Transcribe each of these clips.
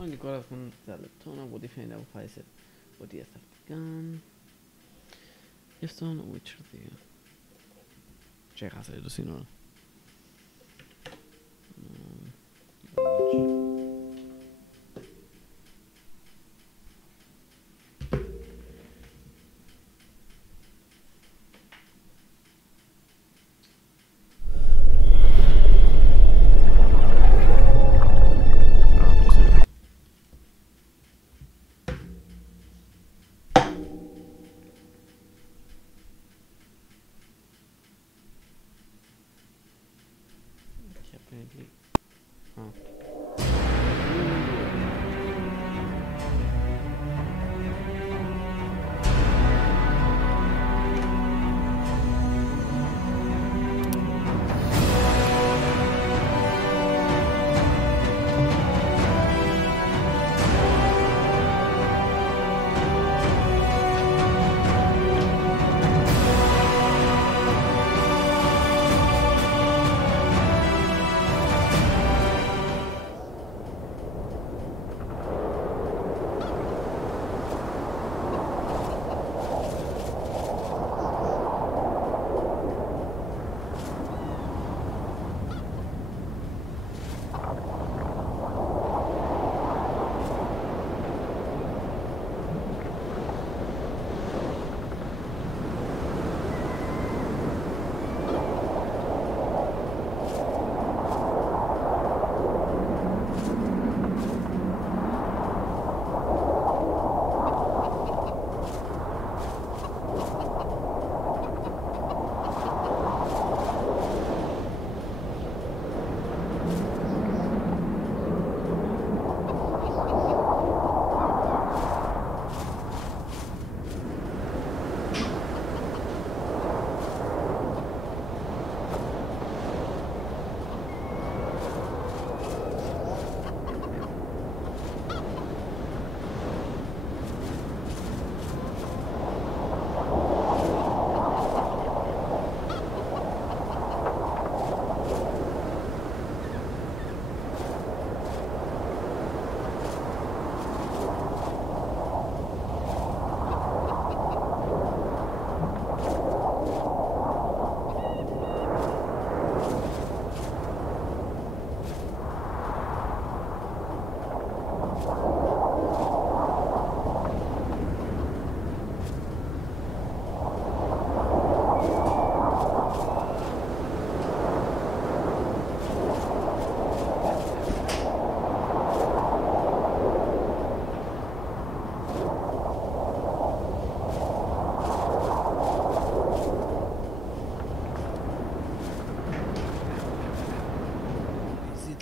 Ogni cosa con la lettona può difendere un paese, può essere gun. Esto no Witcher 3. C'era credo sì, no? Apparently. Oh.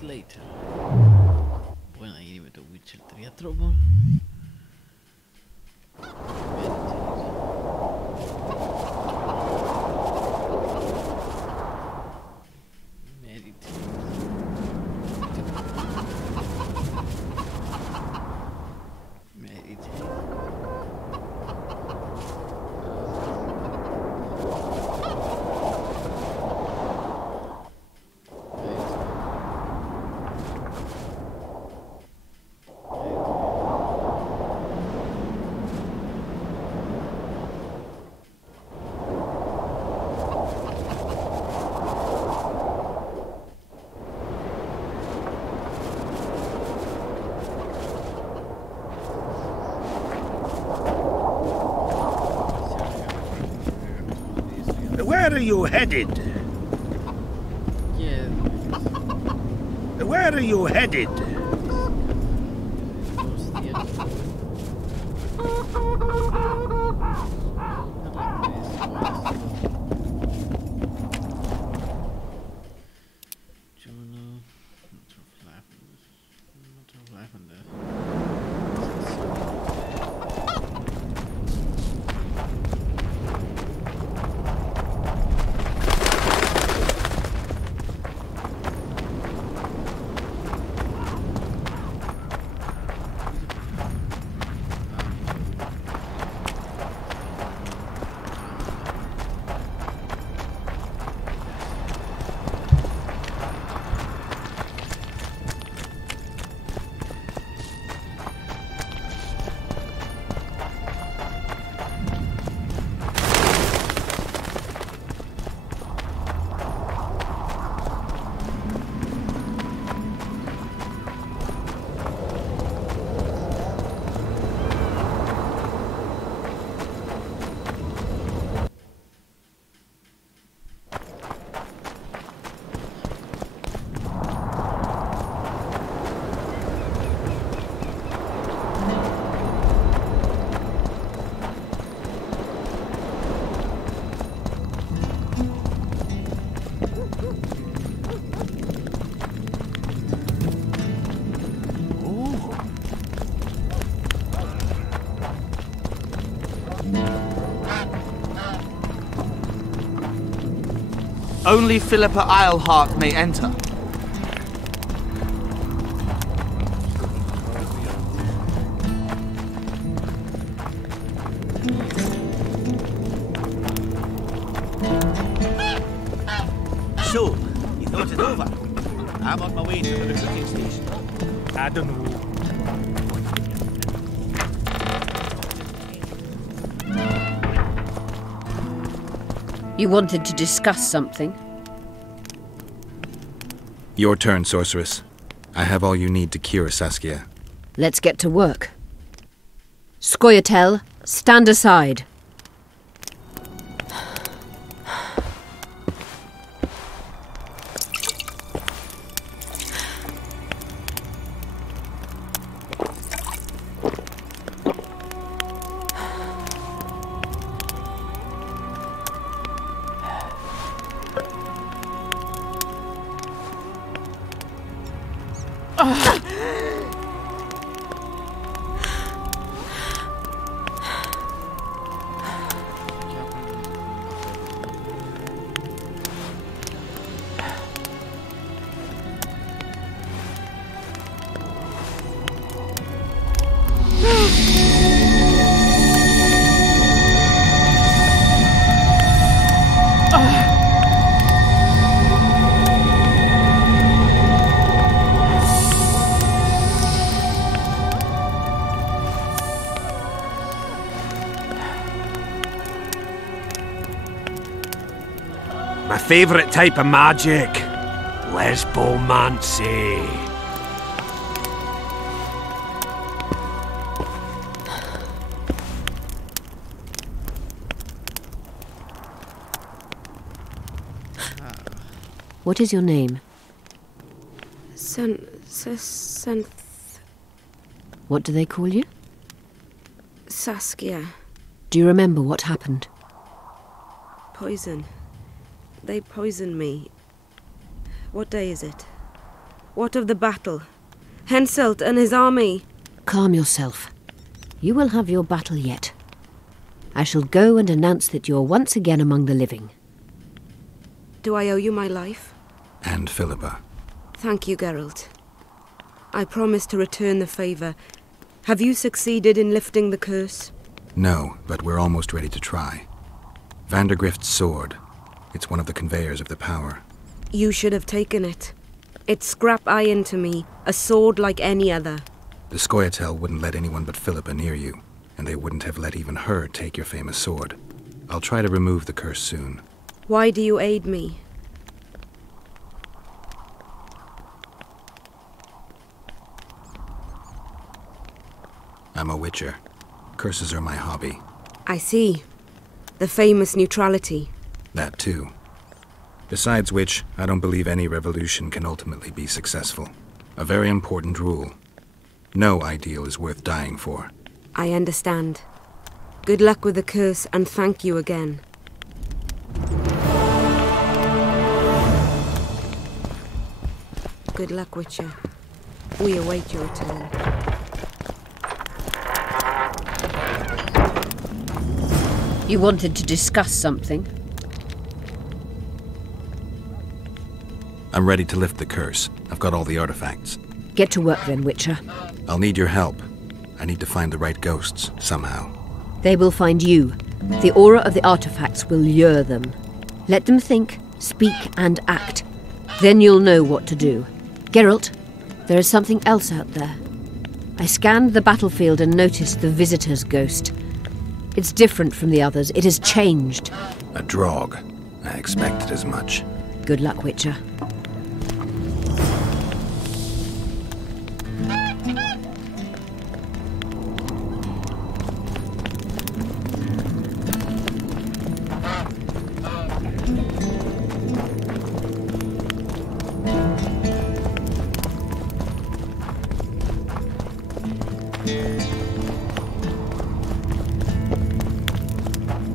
Later. Bueno, ahí me tocó Witcher 3 a tropo. Where are you headed? Yeah. Where are you headed? Only Philippa Eilhart may enter. So, you thought it over? I'm on my way to the recruiting station. I don't know. You wanted to discuss something? Your turn, sorceress. I have all you need to cure Saskia. Let's get to work. Scoia'tael, stand aside. My favourite type of magic. Lesbomancy. What is your name? What do they call you? Saskia. Do you remember what happened? Poison. They poisoned me. What day is it? What of the battle? Henselt and his army. Calm yourself. You will have your battle yet. I shall go and announce that you're once again among the living. Do I owe you my life? And Philippa. Thank you, Geralt. I promise to return the favour. Have you succeeded in lifting the curse? No, but we're almost ready to try. Vandergrift's sword. It's one of the conveyors of the power. You should have taken it. It's scrap iron to me, a sword like any other. The Scoia'tael wouldn't let anyone but Philippa near you, and they wouldn't have let even her take your famous sword. I'll try to remove the curse soon. Why do you aid me? I'm a witcher. Curses are my hobby. I see. The famous neutrality. That too. Besides which, I don't believe any revolution can ultimately be successful. A very important rule. No ideal is worth dying for. I understand. Good luck with the curse, and thank you again. Good luck, Witcher. We await your return. You wanted to discuss something? I'm ready to lift the curse. I've got all the artifacts. Get to work then, Witcher. I'll need your help. I need to find the right ghosts, somehow. They will find you. The aura of the artifacts will lure them. Let them think, speak, and act. Then you'll know what to do. Geralt, there is something else out there. I scanned the battlefield and noticed the Visitor's ghost. It's different from the others. It has changed. A Draug. I expected as much. Good luck, Witcher.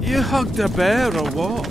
You hugged a bear or what?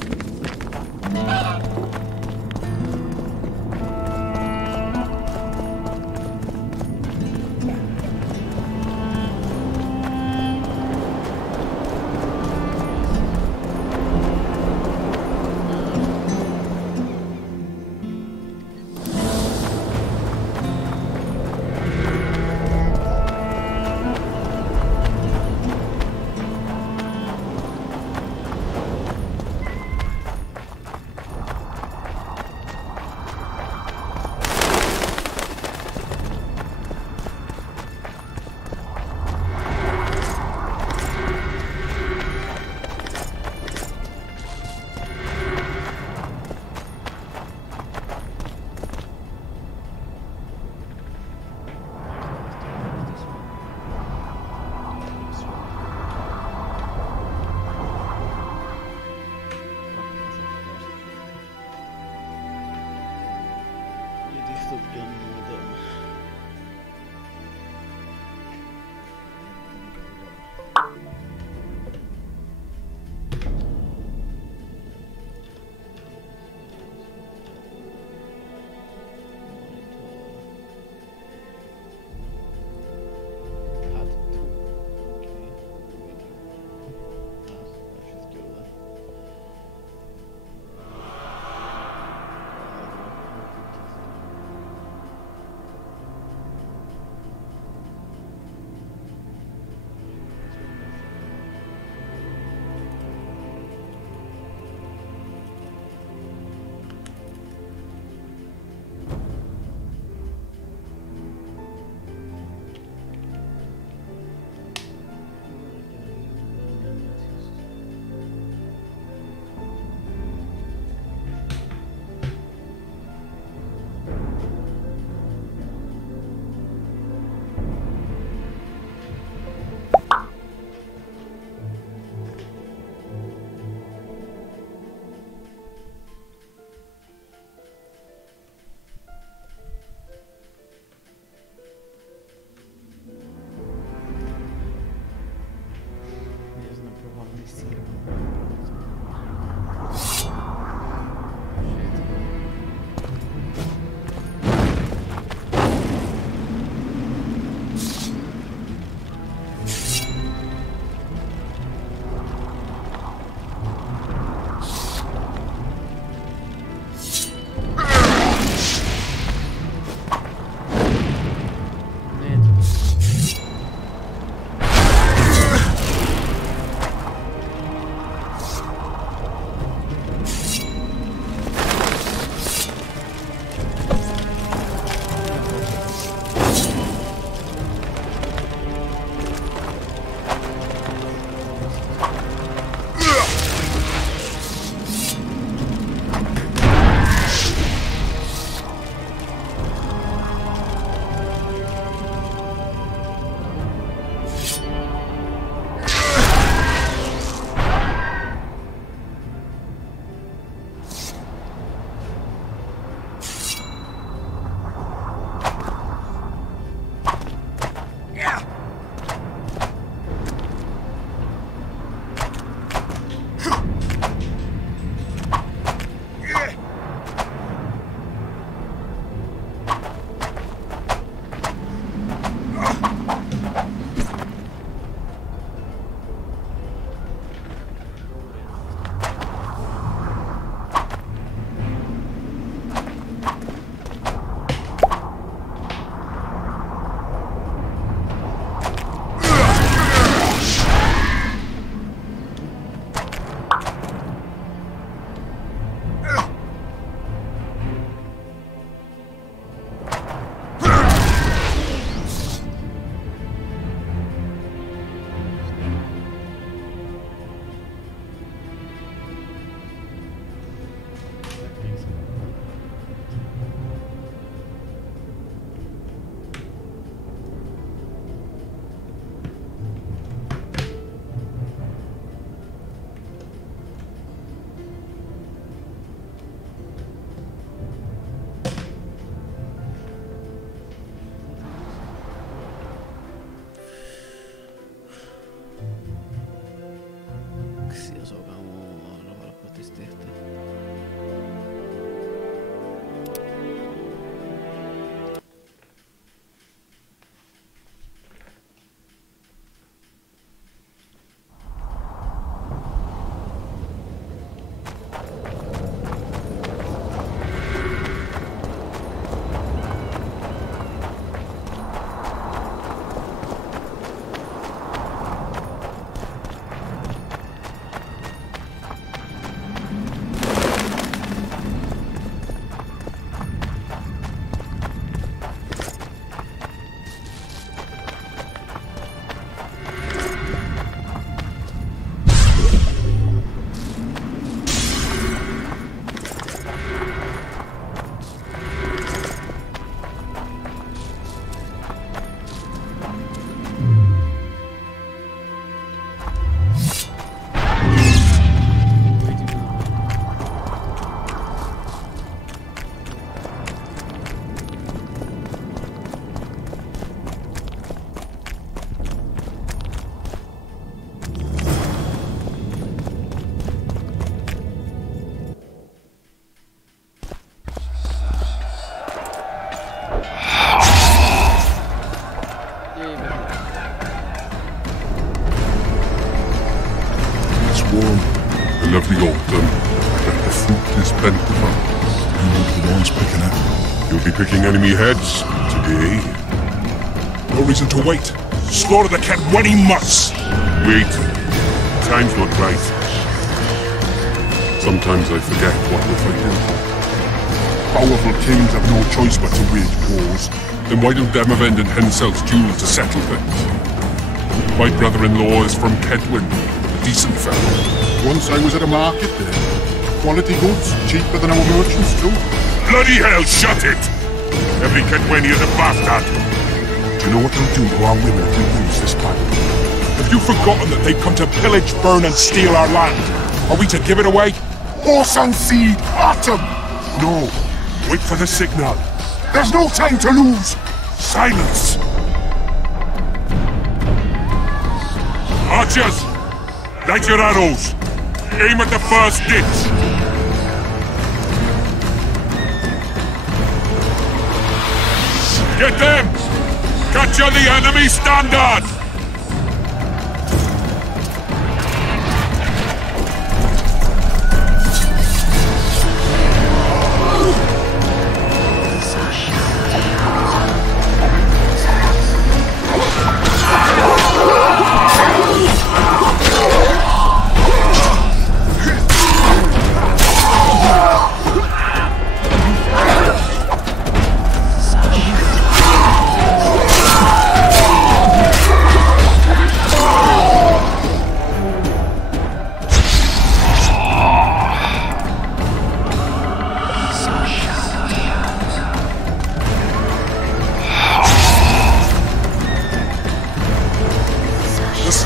battle of the autumn, that the fruit is plentiful. You will be the ones picking it. You'll be picking enemy heads today. No reason to wait. Slaughter the Kedwenny mutts! Wait. Time's not right. Sometimes I forget what we're fighting. Powerful kings have no choice but to wage wars. Then why don't Demavend and Henselt's duel to settle things? My brother-in-law is from Kedwen, a decent fellow. Once I was at a market there. Quality goods, cheaper than our merchants too. Bloody hell, shut it! Every Kedwenny is a bastard! Do you know what they'll do to our women if we lose this battle? Have you forgotten that they've come to pillage, burn and steal our land? Are we to give it away? Horse and seed, autumn! No, wait for the signal. There's no time to lose! Silence! Archers! Light your arrows! Aim at the first ditch! Get them! Capture the enemy standard!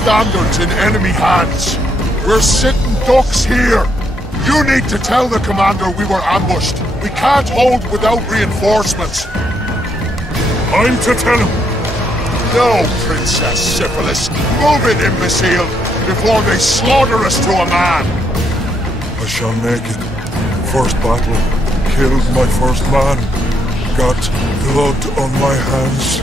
Standards in enemy hands. We're sitting ducks here. You need to tell the commander we were ambushed. We can't hold without reinforcements. I'm to tell him. No, Princess Syphilis. Move it, imbecile, before they slaughter us to a man. I shall make it. First battle. Killed my first man. Got blood on my hands.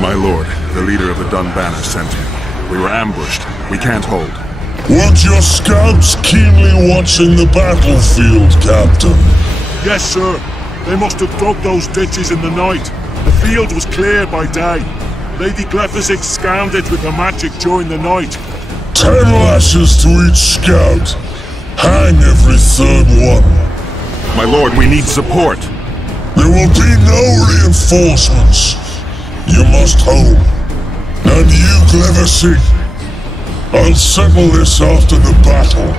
My lord, the leader of the Dunbanner sent me. We were ambushed. We can't hold. Weren't your scouts keenly watching the battlefield, Captain? Yes, sir. They must have dug those ditches in the night. The field was cleared by day. Lady Glephisic scanned it with her magic during the night. 10 lashes to each scout. Hang every third one. My lord, we need support. There will be no reinforcements. You must hold. And you, Glephisic, I'll settle this after the battle.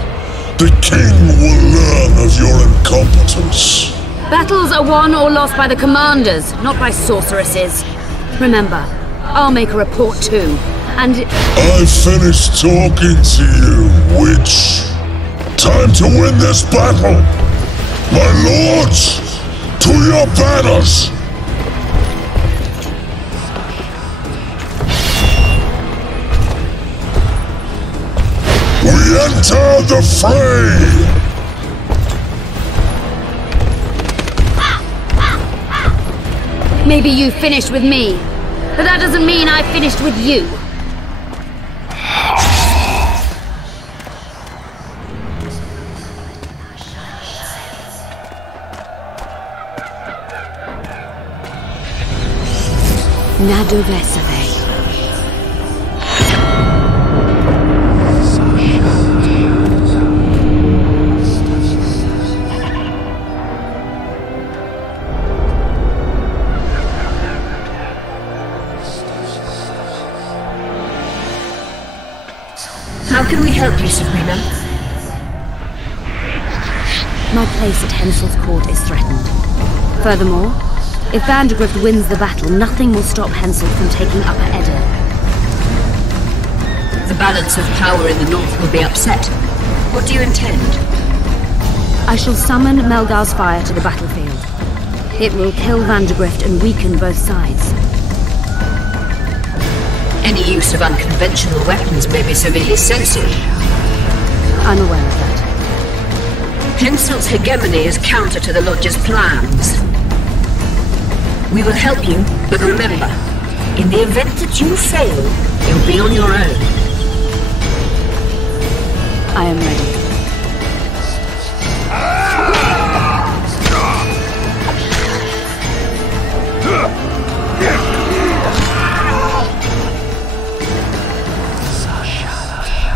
The king will learn of your incompetence. Battles are won or lost by the commanders, not by sorceresses. Remember, I'll make a report too, and... I've finished talking to you, witch. Time to win this battle. My lords, to your banners! We enter the fray! Maybe you finished with me, but that doesn't mean I finished with you. Nadovesave. How can we help you, Sabrina? My place at Hensel's court is threatened. Furthermore, if Vandegrift wins the battle, nothing will stop Hensel from taking Upper Edda. The balance of power in the north will be upset. What do you intend? I shall summon Melgar's fire to the battlefield. It will kill Vandegrift and weaken both sides. Any use of unconventional weapons may be severely censored. I'm aware of that. Hensel's hegemony is counter to the Lodge's plans. We will help you, but remember, in the event that you fail, you'll be on your own. I am ready.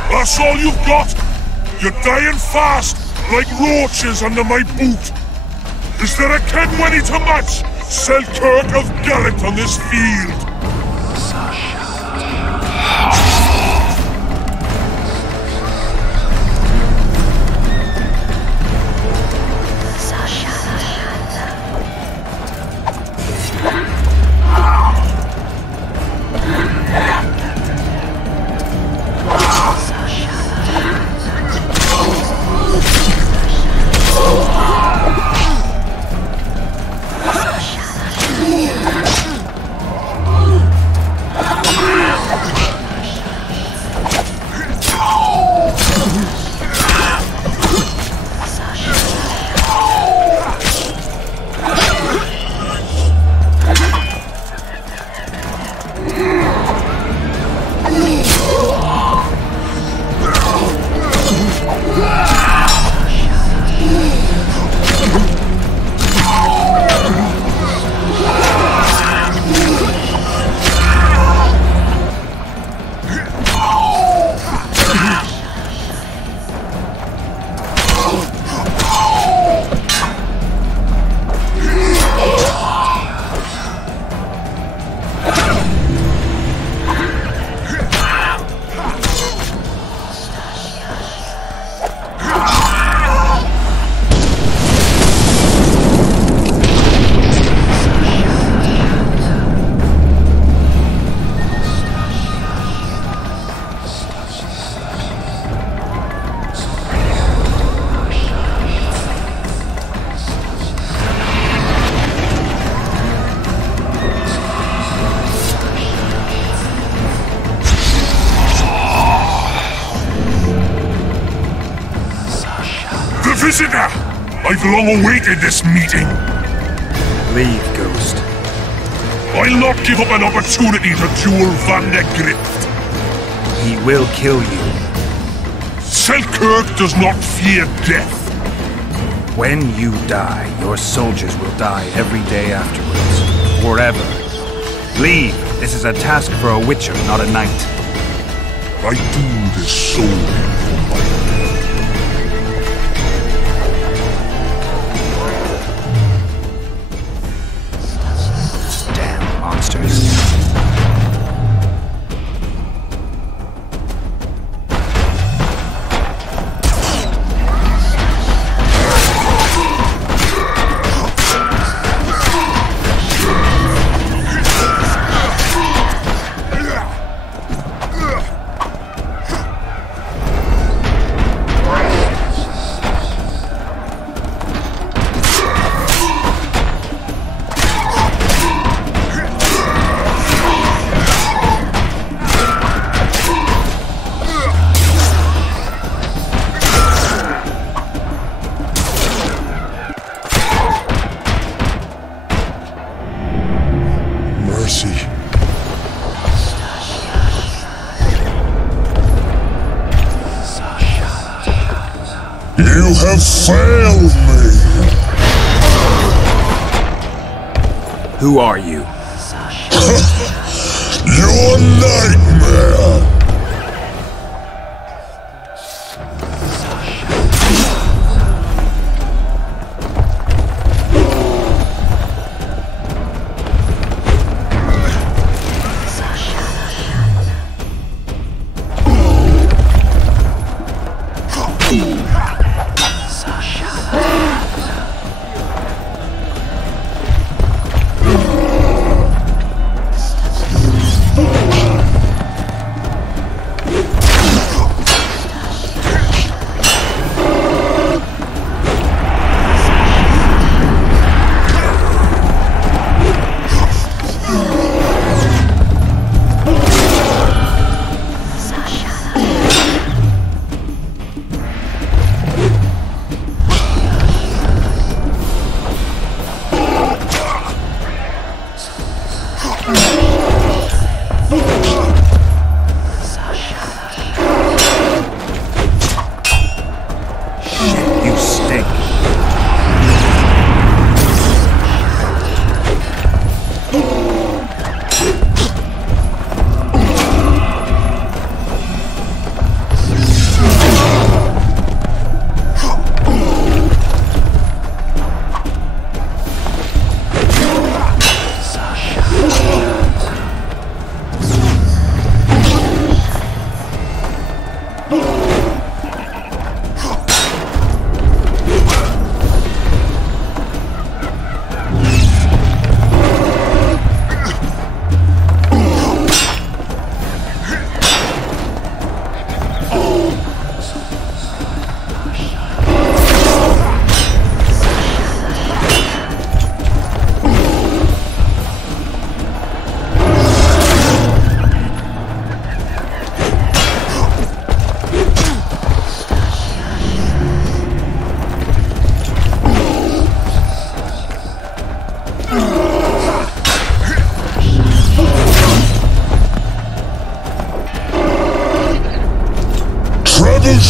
That's all you've got? You're dying fast, like roaches under my boot. Is there a Kenwenny to match Selkirk of Gallant on this field? Visitor! I've long awaited this meeting. Leave, Ghost. I'll not give up an opportunity to duel Vandegrift. He will kill you. Selkirk does not fear death. When you die, your soldiers will die every day afterwards. Forever. Leave. This is a task for a witcher, not a knight. I do this solely for my monsters. You have failed me! Who are you? Your nightmare!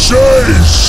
Chase!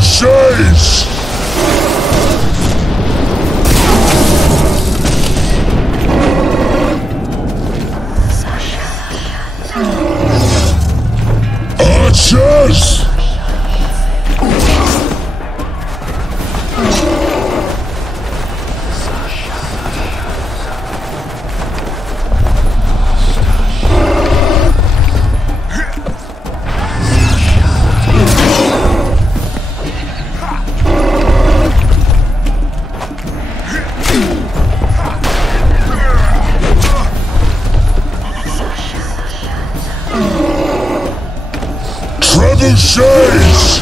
Chase! Archers! Chase!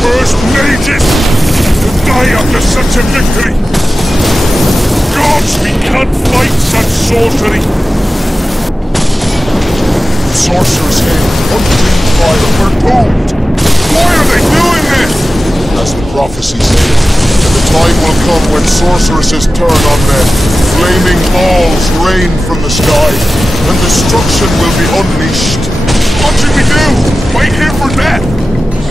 Cursed mages! To die after such a victory! Gods, we can't fight such sorcery! Sorcerer's Head, unclean fire, we're doomed! Why are they doing this? As the prophecy saith, the time will come when sorceresses turn on men. Flaming balls rain from the sky, and destruction will be unleashed. What should we do? Wait here for death?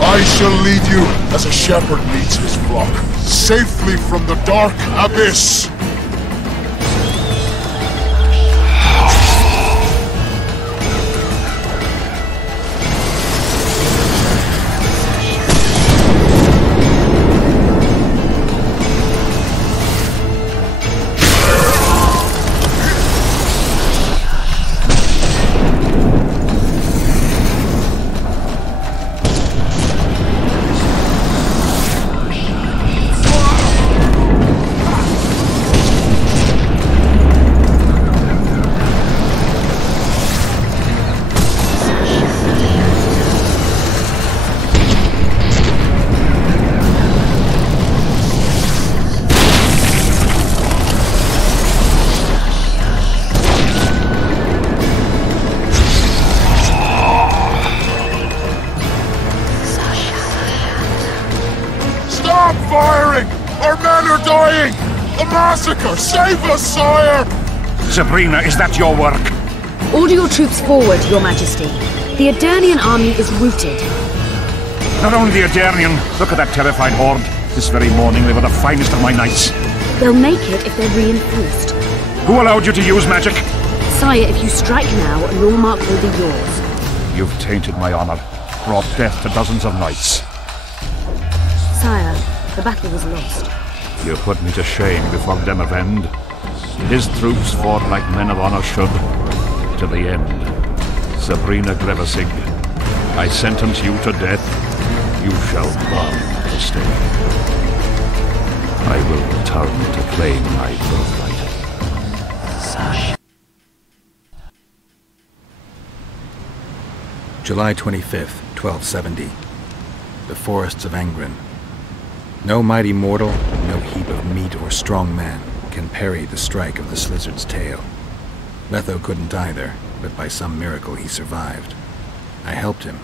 I shall lead you as a shepherd leads his flock, safely from the dark abyss. Save us, sire! Sabrina, is that your work? Order your troops forward, Your Majesty. The Aedirnian army is routed. Not only the Aedirnian, look at that terrified horde. This very morning they were the finest of my knights. They'll make it if they're reinforced. Who allowed you to use magic? Sire, if you strike now, Lormark will be yours. You've tainted my honor, brought death to dozens of knights. Sire, the battle was lost. You put me to shame before Demavend. His troops fought like men of honor should, to the end. Sabrina Glevissig, I sentence you to death. You shall burn at the stake. I will return to claim my birthright. July 25th, 1270. The forests of Angren. No mighty mortal, no heap of meat or strong man can parry the strike of the Slizzard's tail. Letho couldn't either, but by some miracle he survived. I helped him.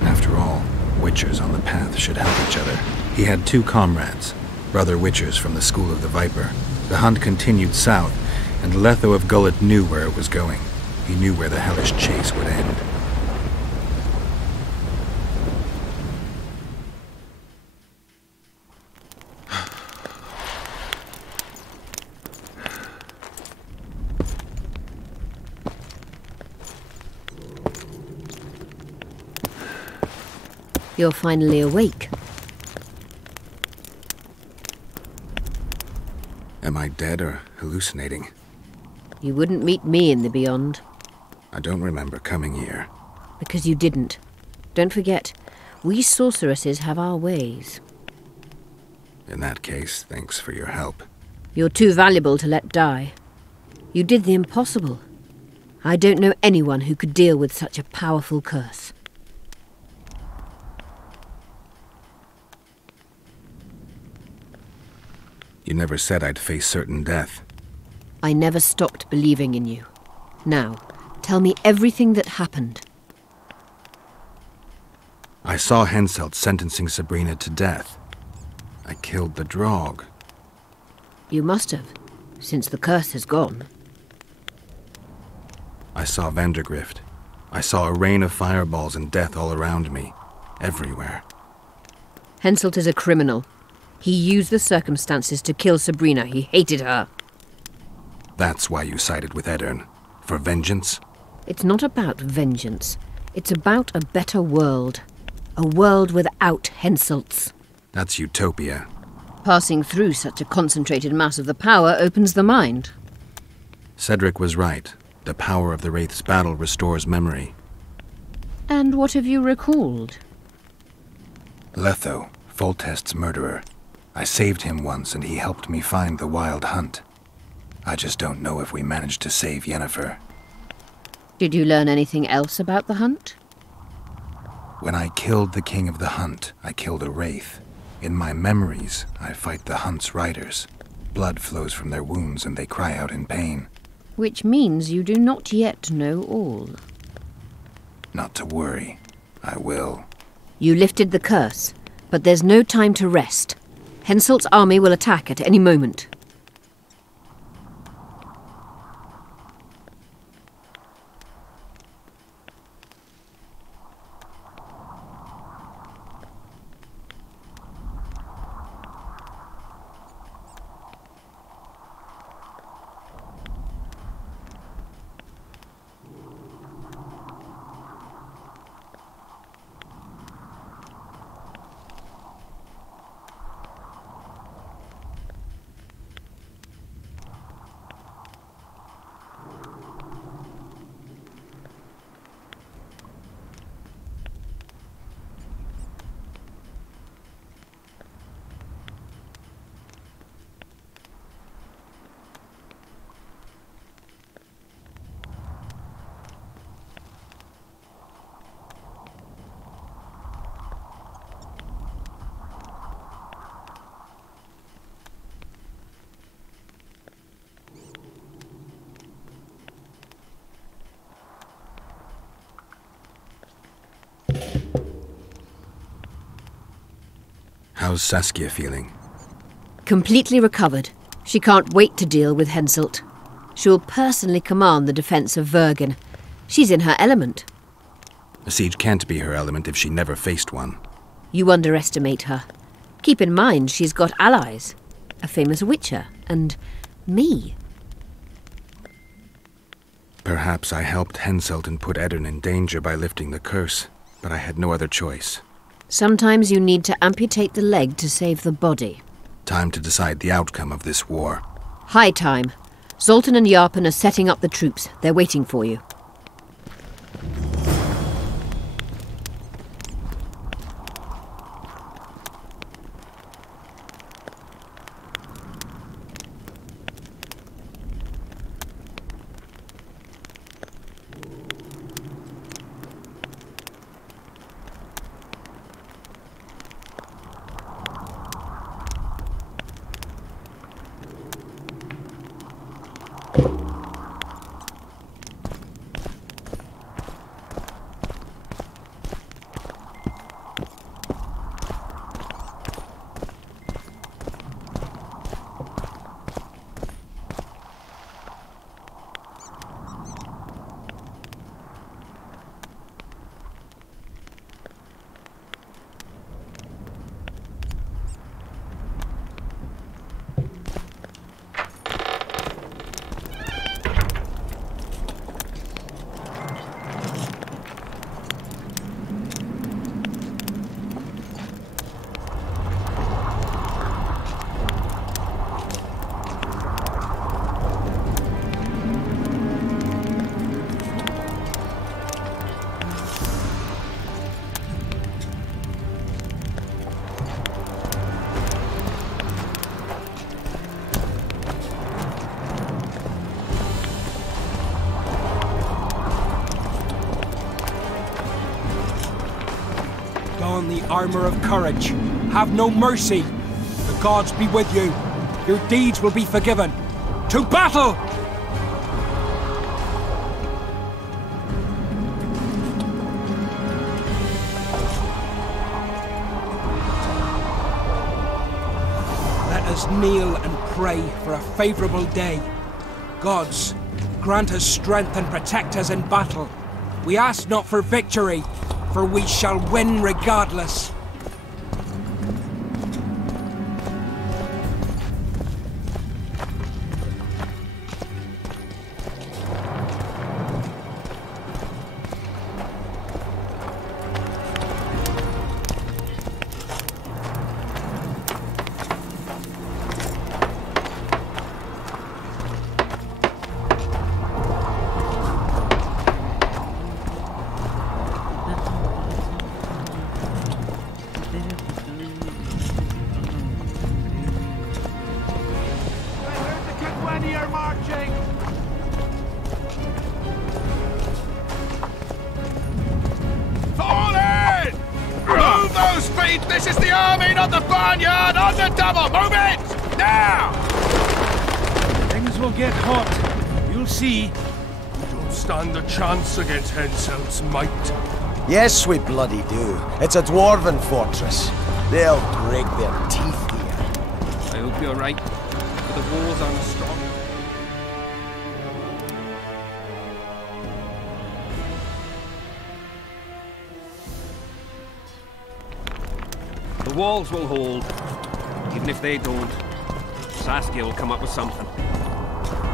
After all, Witchers on the path should help each other. He had two comrades, brother Witchers from the School of the Viper. The hunt continued south, and Letho of Gullet knew where it was going. He knew where the hellish chase would end. You're finally awake. Am I dead or hallucinating? You wouldn't meet me in the Beyond. I don't remember coming here. Because you didn't. Don't forget, we sorceresses have our ways. In that case, thanks for your help. You're too valuable to let die. You did the impossible. I don't know anyone who could deal with such a powerful curse. You never said I'd face certain death. I never stopped believing in you. Now, tell me everything that happened. I saw Henselt sentencing Sabrina to death. I killed the Draug. You must have, since the curse has gone. I saw Vandergrift. I saw a rain of fireballs and death all around me. Everywhere. Henselt is a criminal. He used the circumstances to kill Sabrina. He hated her. That's why you sided with Aedirn. For vengeance? It's not about vengeance. It's about a better world. A world without Henselts. That's utopia. Passing through such a concentrated mass of the power opens the mind. Cedric was right. The power of the Wraith's battle restores memory. And what have you recalled? Letho, Foltest's murderer. I saved him once and he helped me find the Wild Hunt. I just don't know if we managed to save Yennefer. Did you learn anything else about the hunt? When I killed the king of the hunt, I killed a wraith. In my memories, I fight the hunt's riders. Blood flows from their wounds and they cry out in pain. Which means you do not yet know all. Not to worry. I will. You lifted the curse, but there's no time to rest. Henselt's army will attack at any moment. How's Saskia feeling? Completely recovered. She can't wait to deal with Henselt. She'll personally command the defense of Vergen. She's in her element. A siege can't be her element if she never faced one. You underestimate her. Keep in mind she's got allies. A famous witcher, and me. Perhaps I helped Henselt and put Eddern in danger by lifting the curse, but I had no other choice. Sometimes you need to amputate the leg to save the body. Time to decide the outcome of this war. High time. Zoltan and Yarpen are setting up the troops. They're waiting for you. Don the armor of courage. Have no mercy. The gods be with you. Your deeds will be forgiven. To battle! Let us kneel and pray for a favorable day. Gods, grant us strength and protect us in battle. We ask not for victory, for we shall win regardless. This is the army, not the barnyard! On the double! Move it! Now! Things will get hot. You'll see. We don't stand a chance against Henselt's might. Yes, we bloody do. It's a dwarven fortress. They'll break their teeth here. I hope you're right, but the walls aren't strong. The walls will hold. Even if they don't, Saskia will come up with something.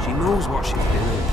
She knows what she's doing.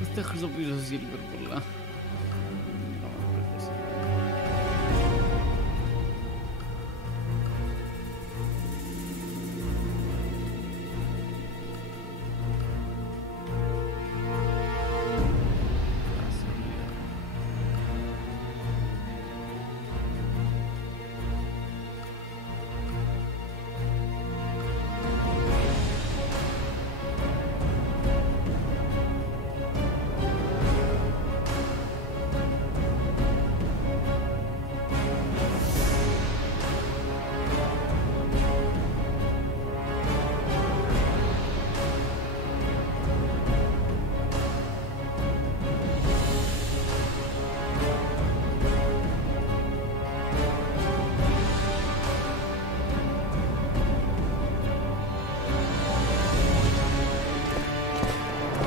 Wystarczy zrobić z Silverbulla.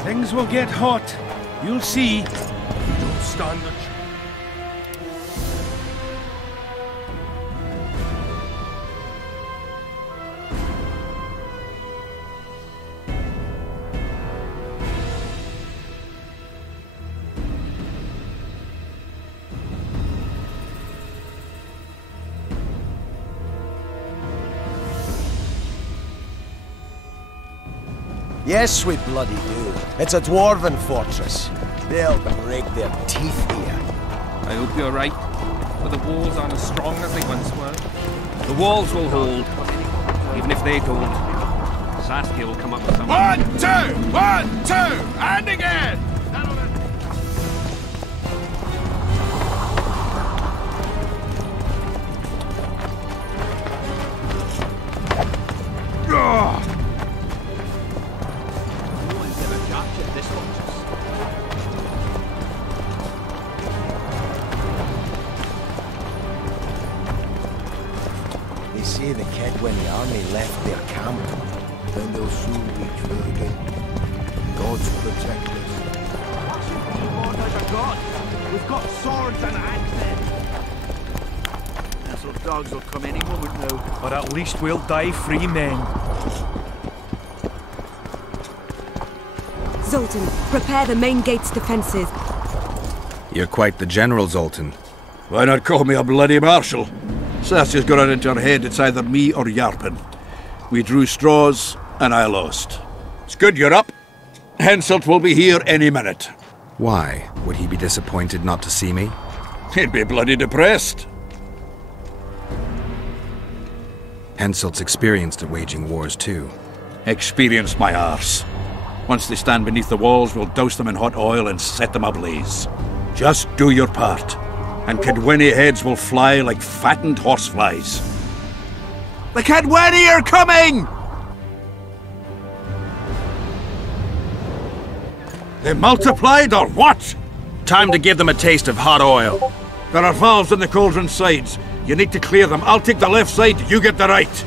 Things will get hot. You'll see. Don't stand a chance. Yes, we bloody do. It's a dwarven fortress. They'll break their teeth here. I hope you're right, but the walls aren't as strong as they once were. The walls will hold, even if they don't. Saskia will come up with something. 1, 2! 1, 2! And again! They say the Kedwin army left their camp. Then they'll soon reach Vergen. Gods protect us. Like a god. We've got swords and axes. Those dogs will come any moment now. But at least we'll die free men. Zoltan, prepare the main gate's defenses. You're quite the general, Zoltan. Why not call me a bloody marshal? Saskia's got it into her head it's either me or Yarpen. We drew straws, and I lost. It's good you're up. Henselt will be here any minute. Why? Would he be disappointed not to see me? He'd be bloody depressed. Henselt's experienced at waging wars too. Experienced my arse. Once they stand beneath the walls, we'll douse them in hot oil and set them ablaze. Just do your part, and Kedweni heads will fly like fattened horseflies. The Kedweni are coming! They multiplied or what? Time to give them a taste of hot oil. There are valves in the cauldron sides. You need to clear them. I'll take the left side, you get the right.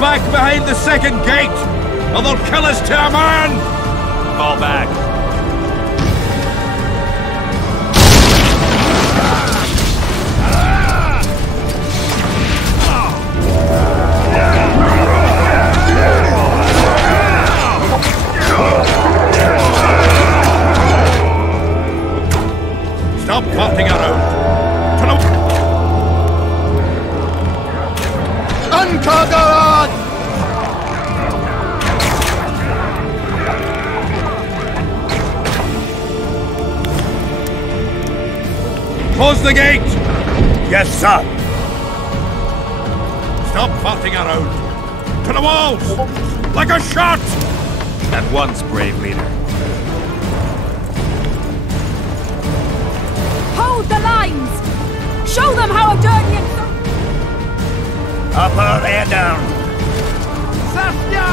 back behind the second gate, or they'll kill us to a man! Fall back. Stop farting around. Unconquered! Close the gate! Yes, sir. Stop farting around. To the walls! Like a shot! At once, brave leader. Hold the lines! Show them how a dirty and... Upper air down. Saskia!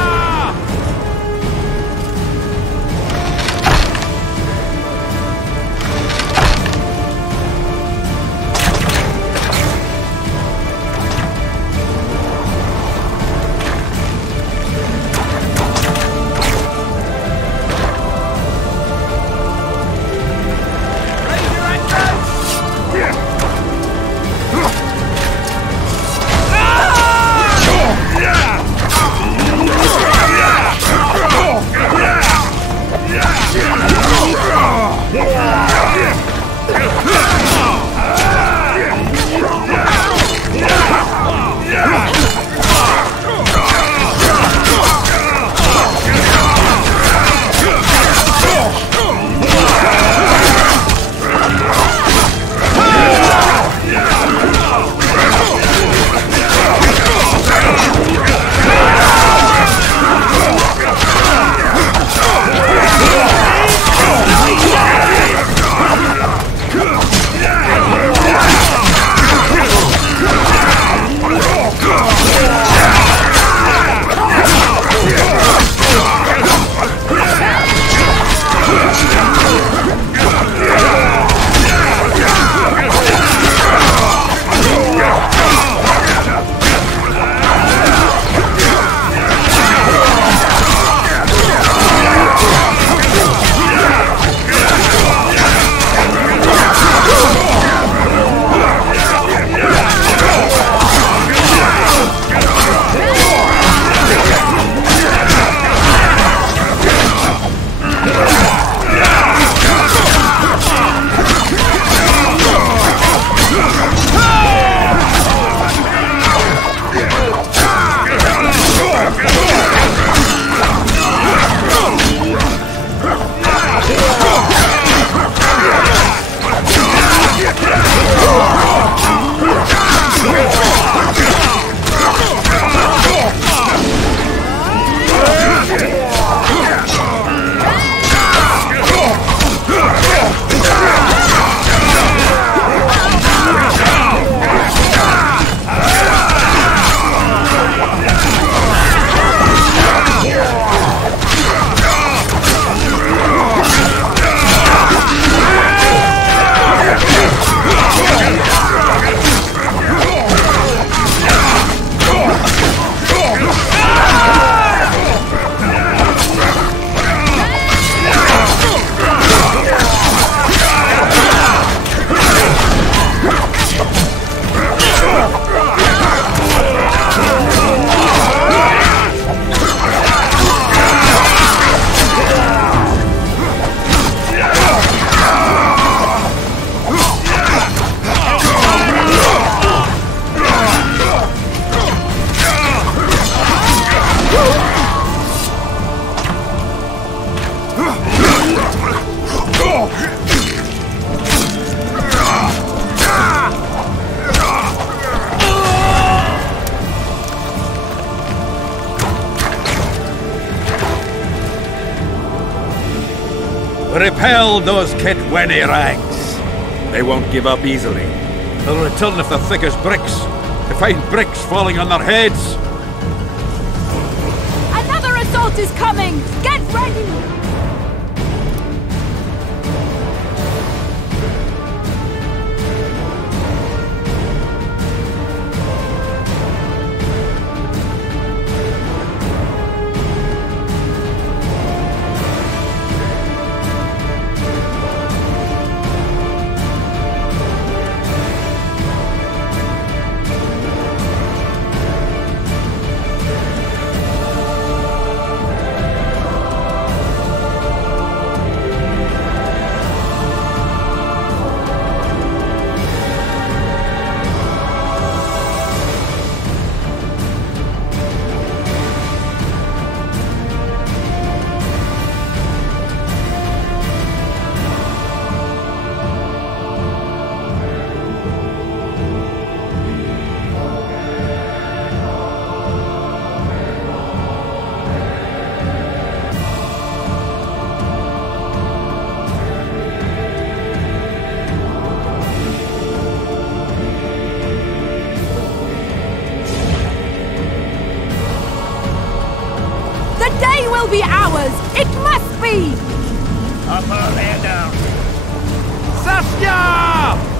Repel those Kitweni rags. They won't give up easily. They'll return if they're thick as bricks, to find bricks falling on their heads. Another assault is coming! Get ready! ours! It must be! Up her hand down. Saskia!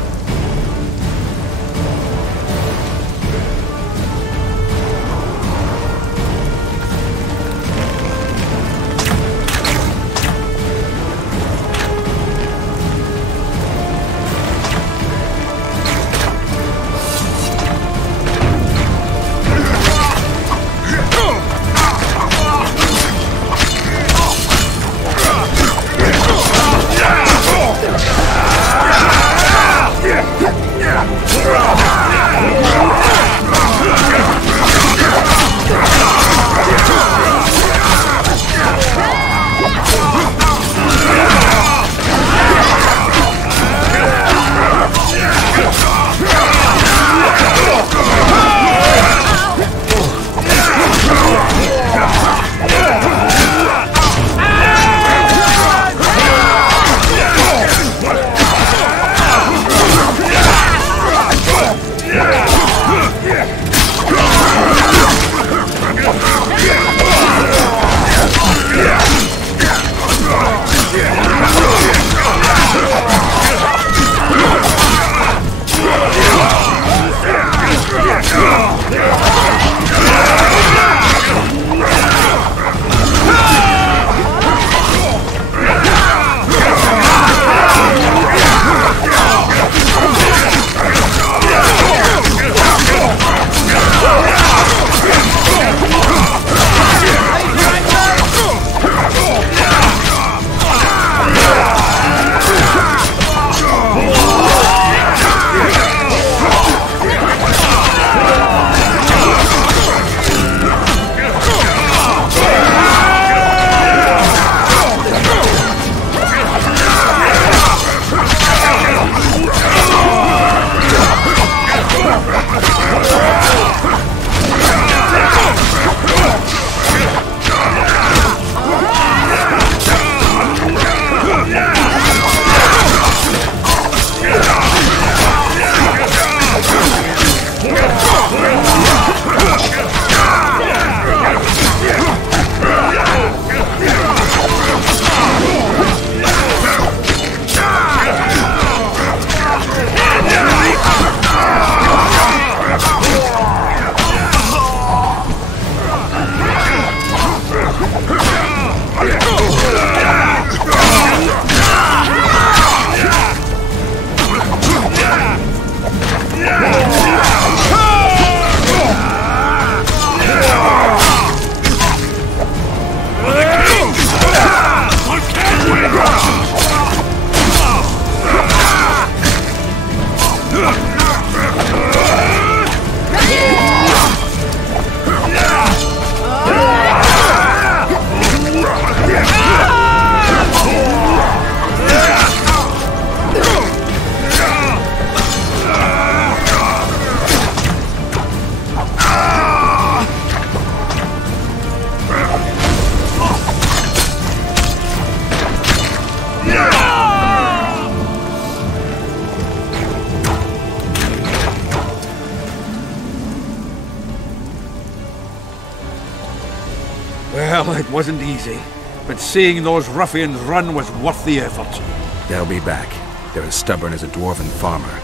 Well, it wasn't easy, but seeing those ruffians run was worth the effort. They'll be back. They're as stubborn as a dwarven farmer.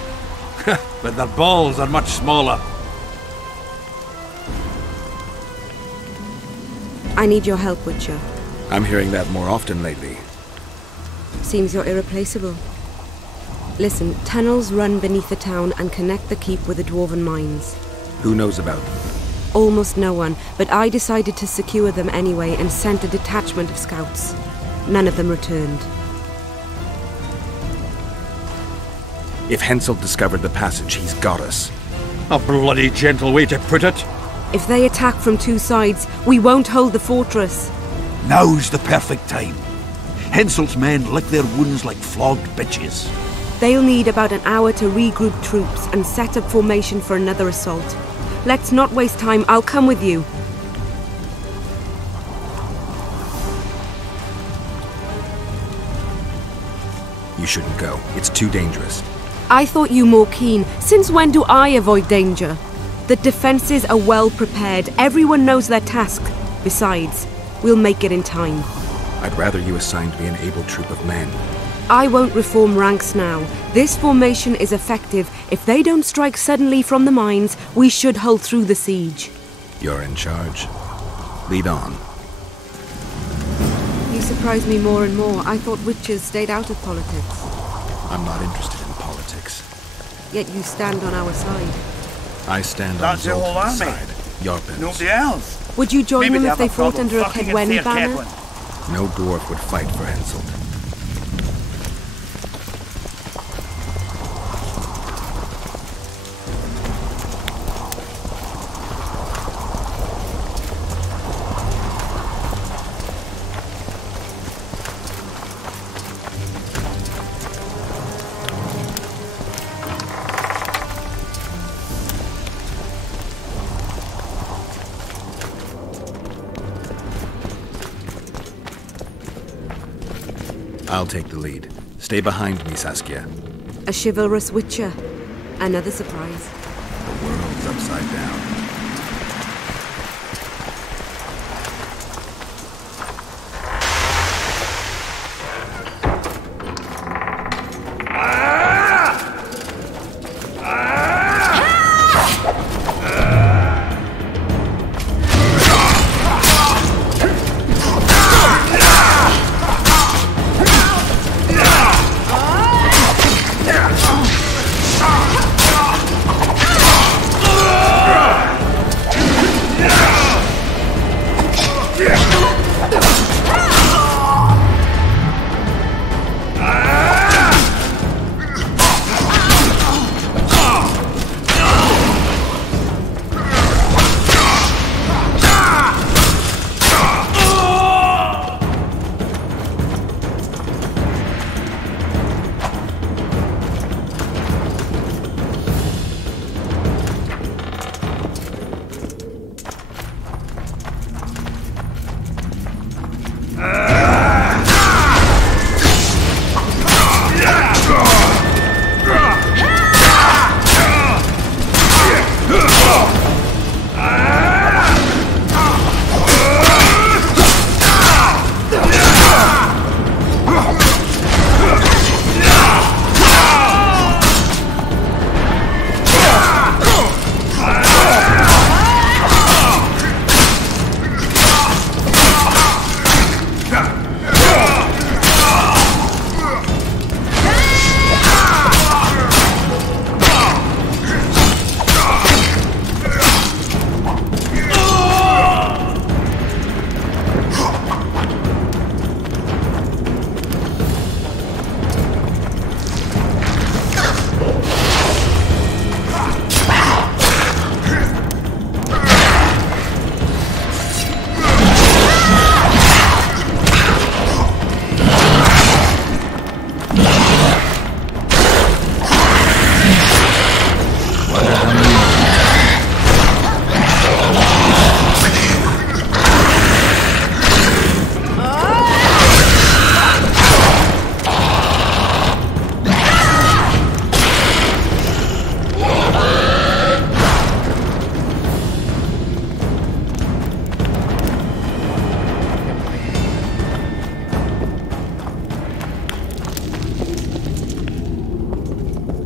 But their balls are much smaller. I need your help, Witcher. I'm hearing that more often lately. Seems you're irreplaceable. Listen, tunnels run beneath the town and connect the keep with the dwarven mines. Who knows about them? Almost no one, but I decided to secure them anyway and sent a detachment of scouts. None of them returned. If Henselt discovered the passage, he's got us. A bloody gentle way to put it. If they attack from two sides, we won't hold the fortress. Now's the perfect time. Henselt's men lick their wounds like flogged bitches. They'll need about an hour to regroup troops and set up formation for another assault. Let's not waste time. I'll come with you. You shouldn't go. It's too dangerous. I thought you more keen. Since when do I avoid danger? The defenses are well prepared. Everyone knows their task. Besides, we'll make it in time. I'd rather you assigned me an able troop of men. I won't reform ranks now. This formation is effective. If they don't strike suddenly from the mines, we should hold through the siege. You're in charge. Lead on. You surprise me more and more. I thought witches stayed out of politics. I'm not interested in politics. Yet you stand on our side. I stand on That's the whole Zoltan's army. side. Yarpen's. Nobody else. Would you join Maybe them they if have they a fought problem under a fucking Kedweni fair banner? Kedwen. No dwarf would fight for Henselt. I'll take the lead. Stay behind me, Saskia. A chivalrous witcher. Another surprise. The world's upside down.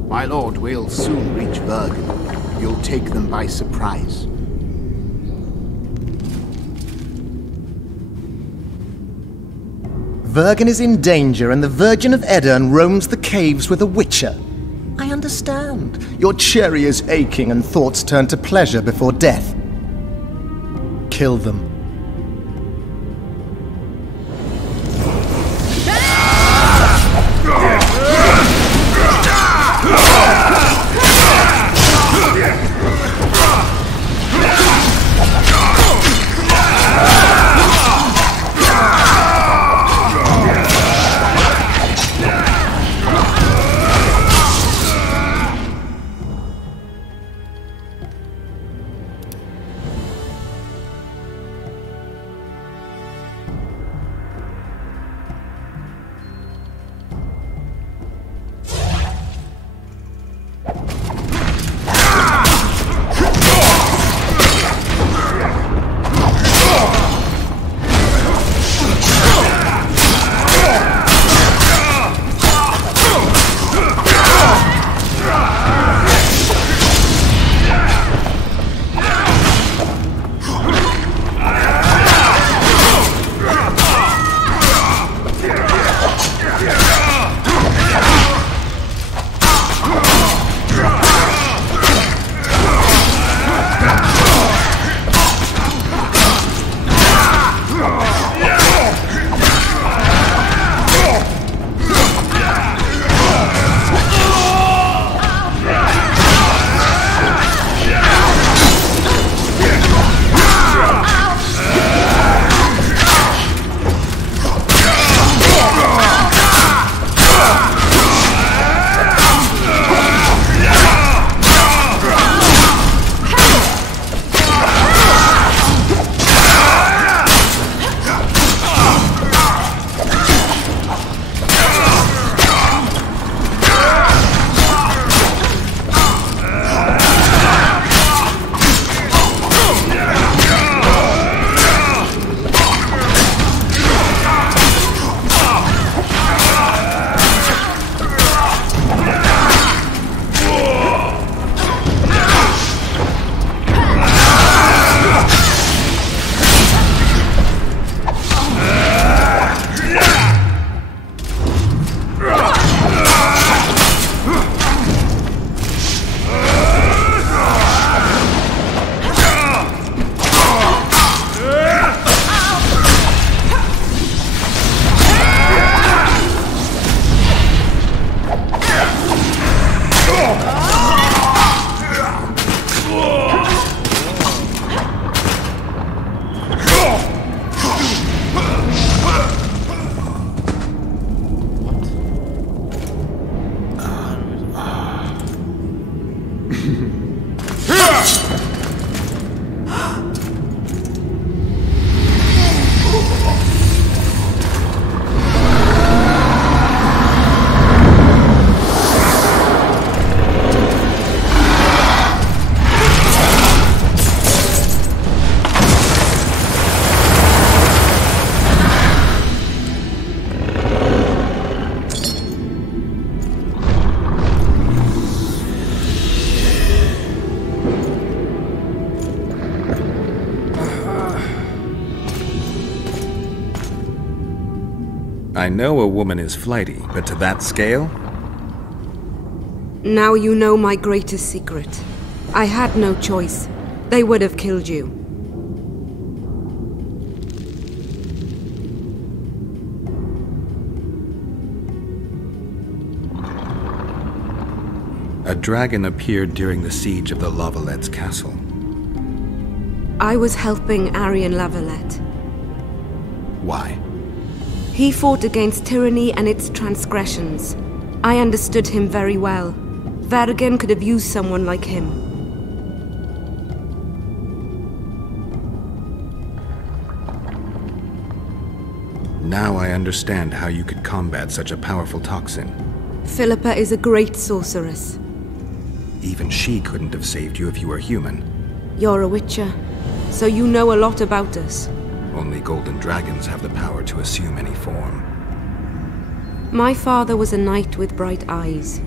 My lord, we'll soon reach Vergen. You'll take them by surprise. Vergen is in danger, and the Virgin of Aedirn roams the caves with a witcher. I understand. Your cherry is aching and thoughts turn to pleasure before death. Kill them. I know a woman is flighty, but to that scale? Now you know my greatest secret. I had no choice. They would have killed you. A dragon appeared during the siege of the Lavalettes' castle. I was helping Aryan Lavalette. Why? He fought against tyranny and its transgressions. I understood him very well. Vergen could have used someone like him. Now I understand how you could combat such a powerful toxin. Philippa is a great sorceress. Even she couldn't have saved you if you were human. You're a witcher, so you know a lot about us. Only golden dragons have the power to assume any form. My father was a knight with bright eyes.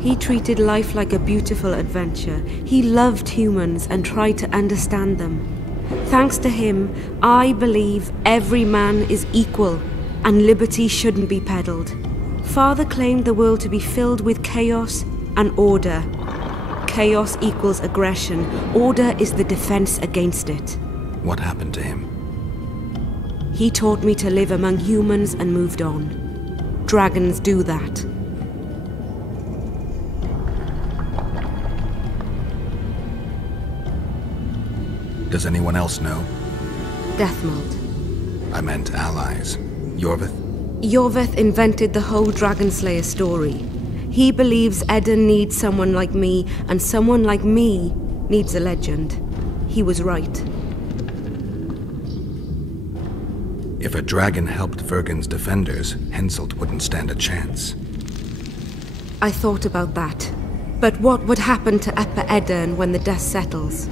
He treated life like a beautiful adventure. He loved humans and tried to understand them. Thanks to him, I believe every man is equal and liberty shouldn't be peddled. Father claimed the world to be filled with chaos and order. Chaos equals aggression. Order is the defense against it. What happened to him? He taught me to live among humans and moved on. Dragons do that. Does anyone else know? Deathmold. I meant allies. Yorvith? Yorvith invented the whole Dragonslayer story. He believes Eden needs someone like me, and someone like me needs a legend. He was right. If a dragon helped Vergen's defenders, Henselt wouldn't stand a chance. I thought about that. But what would happen to Upper Edirn when the dust settles?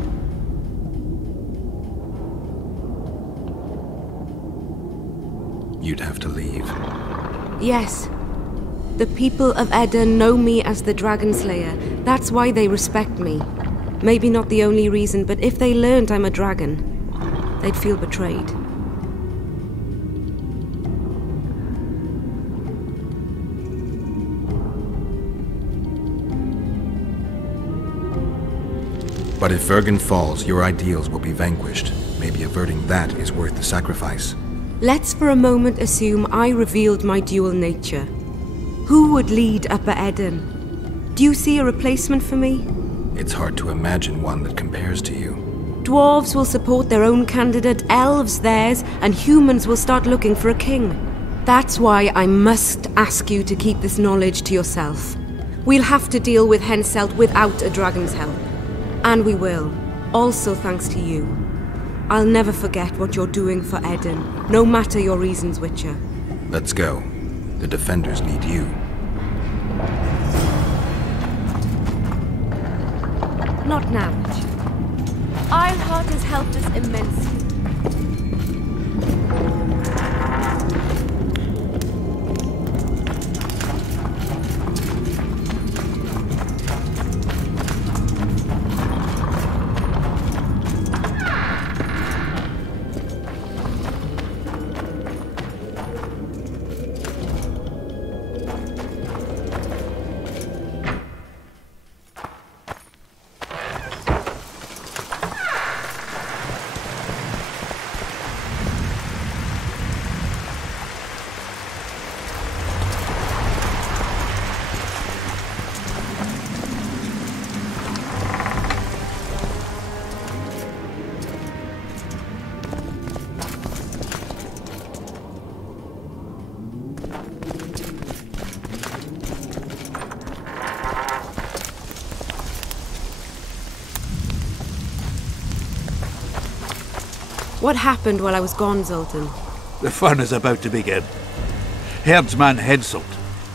You'd have to leave. Yes. The people of Edirn know me as the Dragonslayer. That's why they respect me. Maybe not the only reason, but if they learned I'm a dragon, they'd feel betrayed. But if Vergen falls, your ideals will be vanquished. Maybe averting that is worth the sacrifice. Let's for a moment assume I revealed my dual nature. Who would lead Upper Edirn? Do you see a replacement for me? It's hard to imagine one that compares to you. Dwarves will support their own candidate, elves theirs, and humans will start looking for a king. That's why I must ask you to keep this knowledge to yourself. We'll have to deal with Henselt without a dragon's help. And we will, also thanks to you. I'll never forget what you're doing for Edirn, no matter your reasons, Witcher. Let's go. The defenders need you. Not now, Witcher. Ironheart has helped us immensely. What happened while I was gone, Zoltan? The fun is about to begin. Herdsman Henselt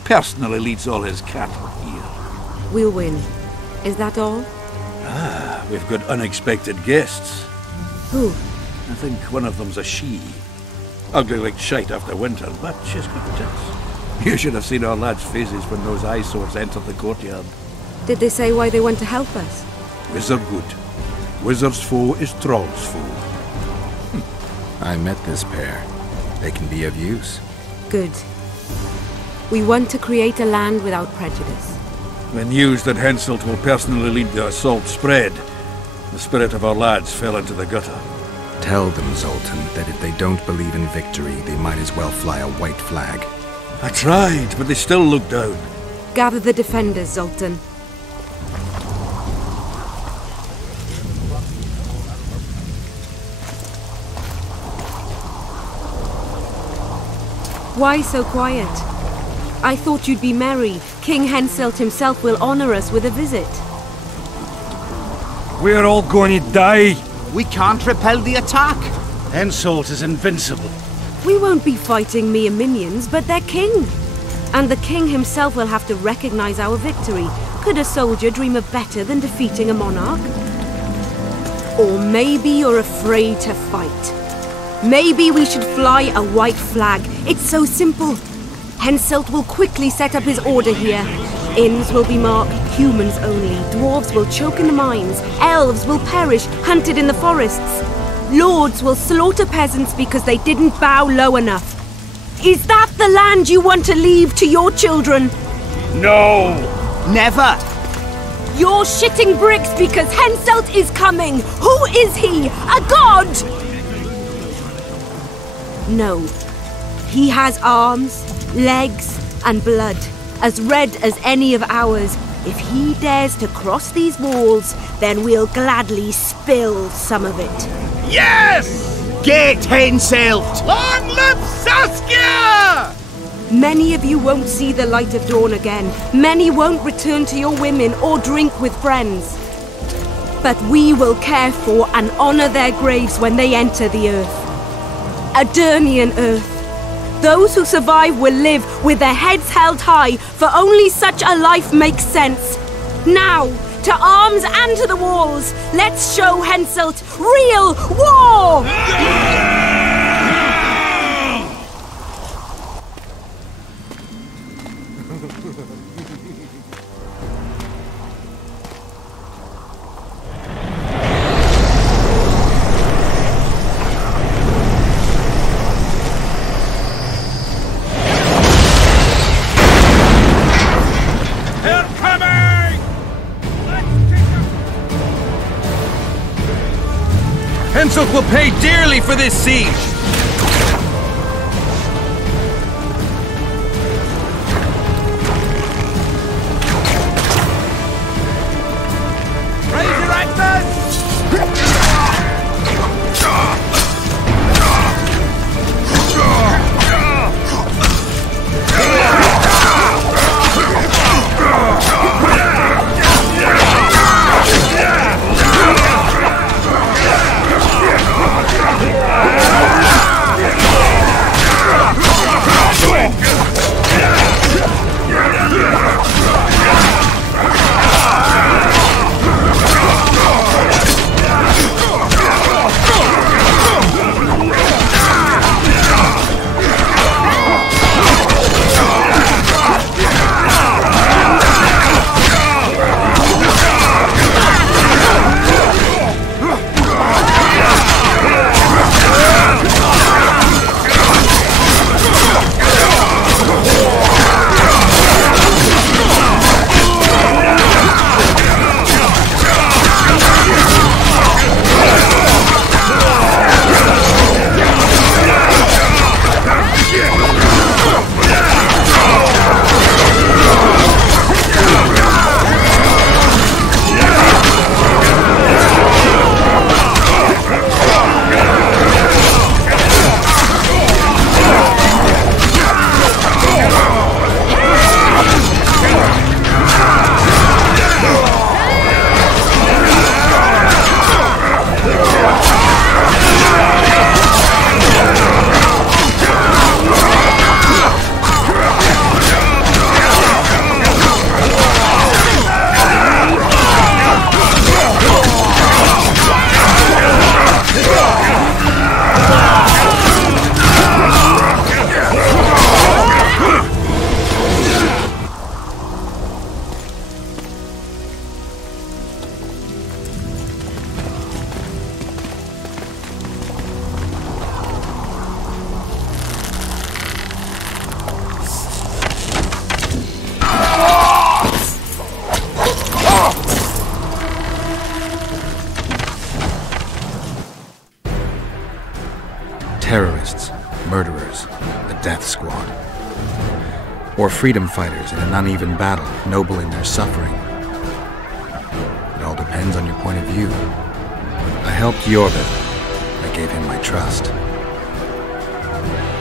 personally leads all his cattle here. We'll win. Is that all? Ah, we've got unexpected guests. Who? I think one of them's a she. Ugly like shite after winter, but she's got tits. You should have seen our lads' faces when those eyesores entered the courtyard. Did they say why they went to help us? Wizard good. Wizard's foe is Troll's foe. I met this pair. They can be of use. good. We want to create a land without prejudice. The news that Henselt will personally lead the assault spread. The spirit of our lads fell into the gutter. Tell them, Zoltan, that if they don't believe in victory, they might as well fly a white flag. I tried, but they still looked down. Gather the defenders, Zoltan. Why so quiet? I thought you'd be merry. King Henselt himself will honor us with a visit. We're all going to die. We can't repel the attack. Henselt is invincible. We won't be fighting mere minions, but their king. And the king himself will have to recognize our victory. Could a soldier dream of better than defeating a monarch? Or maybe you're afraid to fight. Maybe we should fly a white flag. It's so simple. Henselt will quickly set up his order here. Inns will be marked humans only. Dwarves will choke in the mines. Elves will perish, hunted in the forests. Lords will slaughter peasants because they didn't bow low enough. Is that the land you want to leave to your children? No! Never! You're shitting bricks because Henselt is coming! Who is he? A god? No. He has arms, legs, and blood, as red as any of ours. If he dares to cross these walls, then we'll gladly spill some of it. Yes! Get Henselt! Long live Saskia! Many of you won't see the light of dawn again. Many won't return to your women or drink with friends. But we will care for and honor their graves when they enter the earth. Aedirnian earth. Those who survive will live with their heads held high, for only such a life makes sense. Now, to arms and to the walls, let's show Henselt real war! Henselt will pay dearly for this siege! Raise your axes! death squad. Or freedom fighters in an uneven battle, noble in their suffering. It all depends on your point of view. I helped Iorveth. I gave him my trust.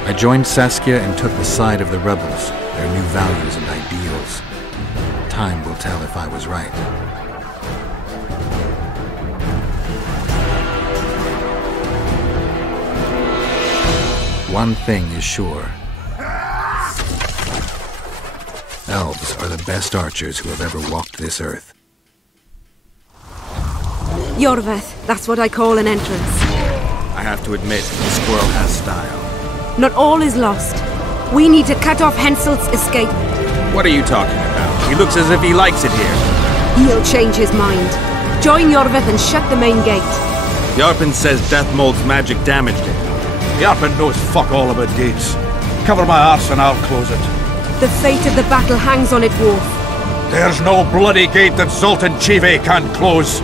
I joined Saskia and took the side of the rebels, their new values and ideals. Time will tell if I was right. One thing is sure. Elves are the best archers who have ever walked this earth. Iorveth, that's what I call an entrance. I have to admit, the squirrel has style. Not all is lost. We need to cut off Henselt's escape. What are you talking about? He looks as if he likes it here. He'll change his mind. Join Iorveth and shut the main gate. Yarpen says Death Mold's magic damaged it. Yarpen knows fuck all about gates. Cover my arse and I'll close it. The fate of the battle hangs on it, Wolf. There's no bloody gate that Zoltan Chive can't close.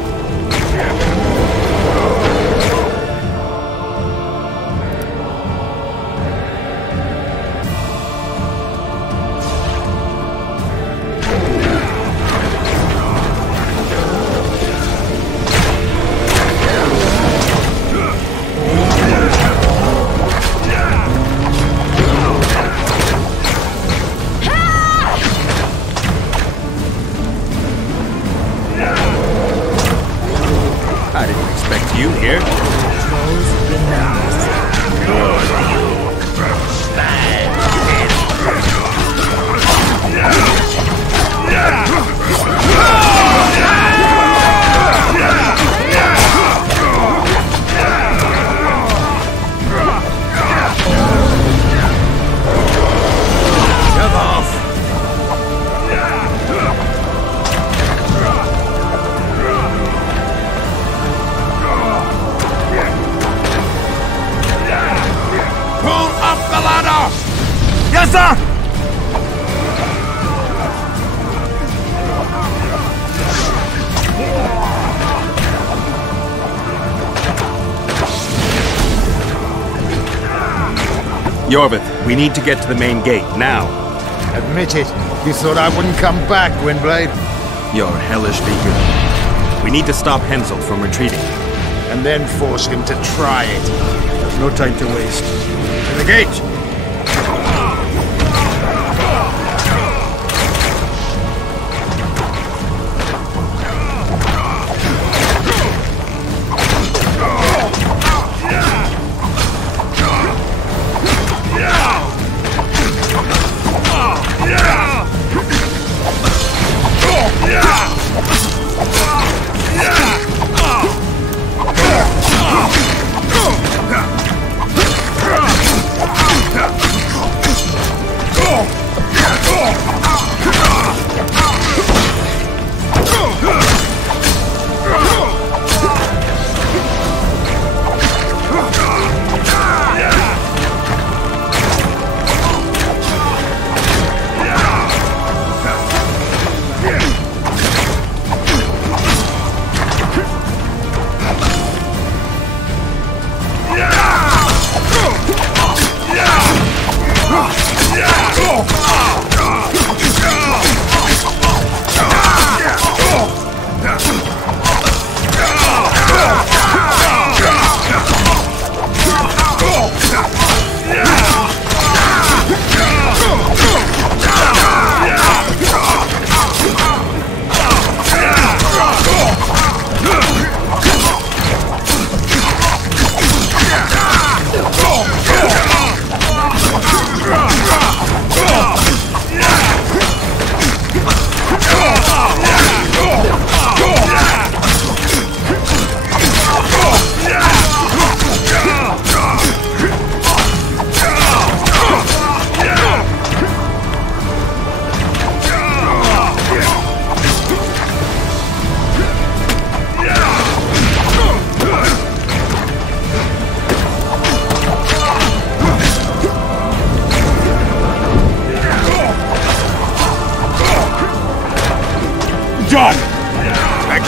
Iorveth, we need to get to the main gate, now. Admit it. You thought I wouldn't come back, Gwynblade? You're hellishly good. We need to stop Henselt from retreating. And then force him to try it. There's no time to waste. To the gate!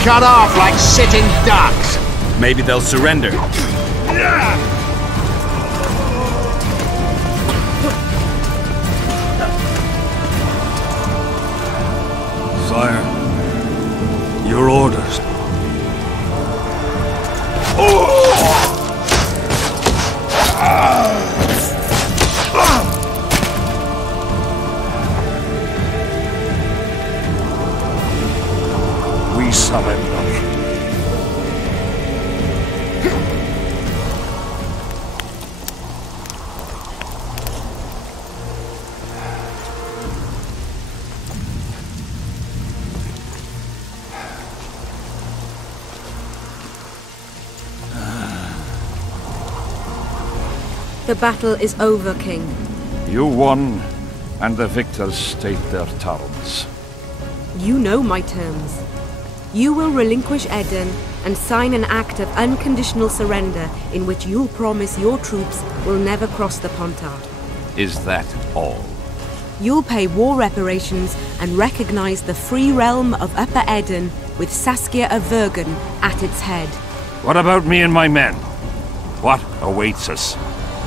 Cut off like sitting ducks. Maybe they'll surrender. Sire. Your orders. We surrender. The battle is over, King. You won, and the victors state their terms. You know my terms. You will relinquish Eden and sign an act of unconditional surrender in which you'll promise your troops will never cross the Pontard. Is that all? You'll pay war reparations and recognize the free realm of Upper Eden with Saskia of Vergen at its head. What about me and my men? What awaits us?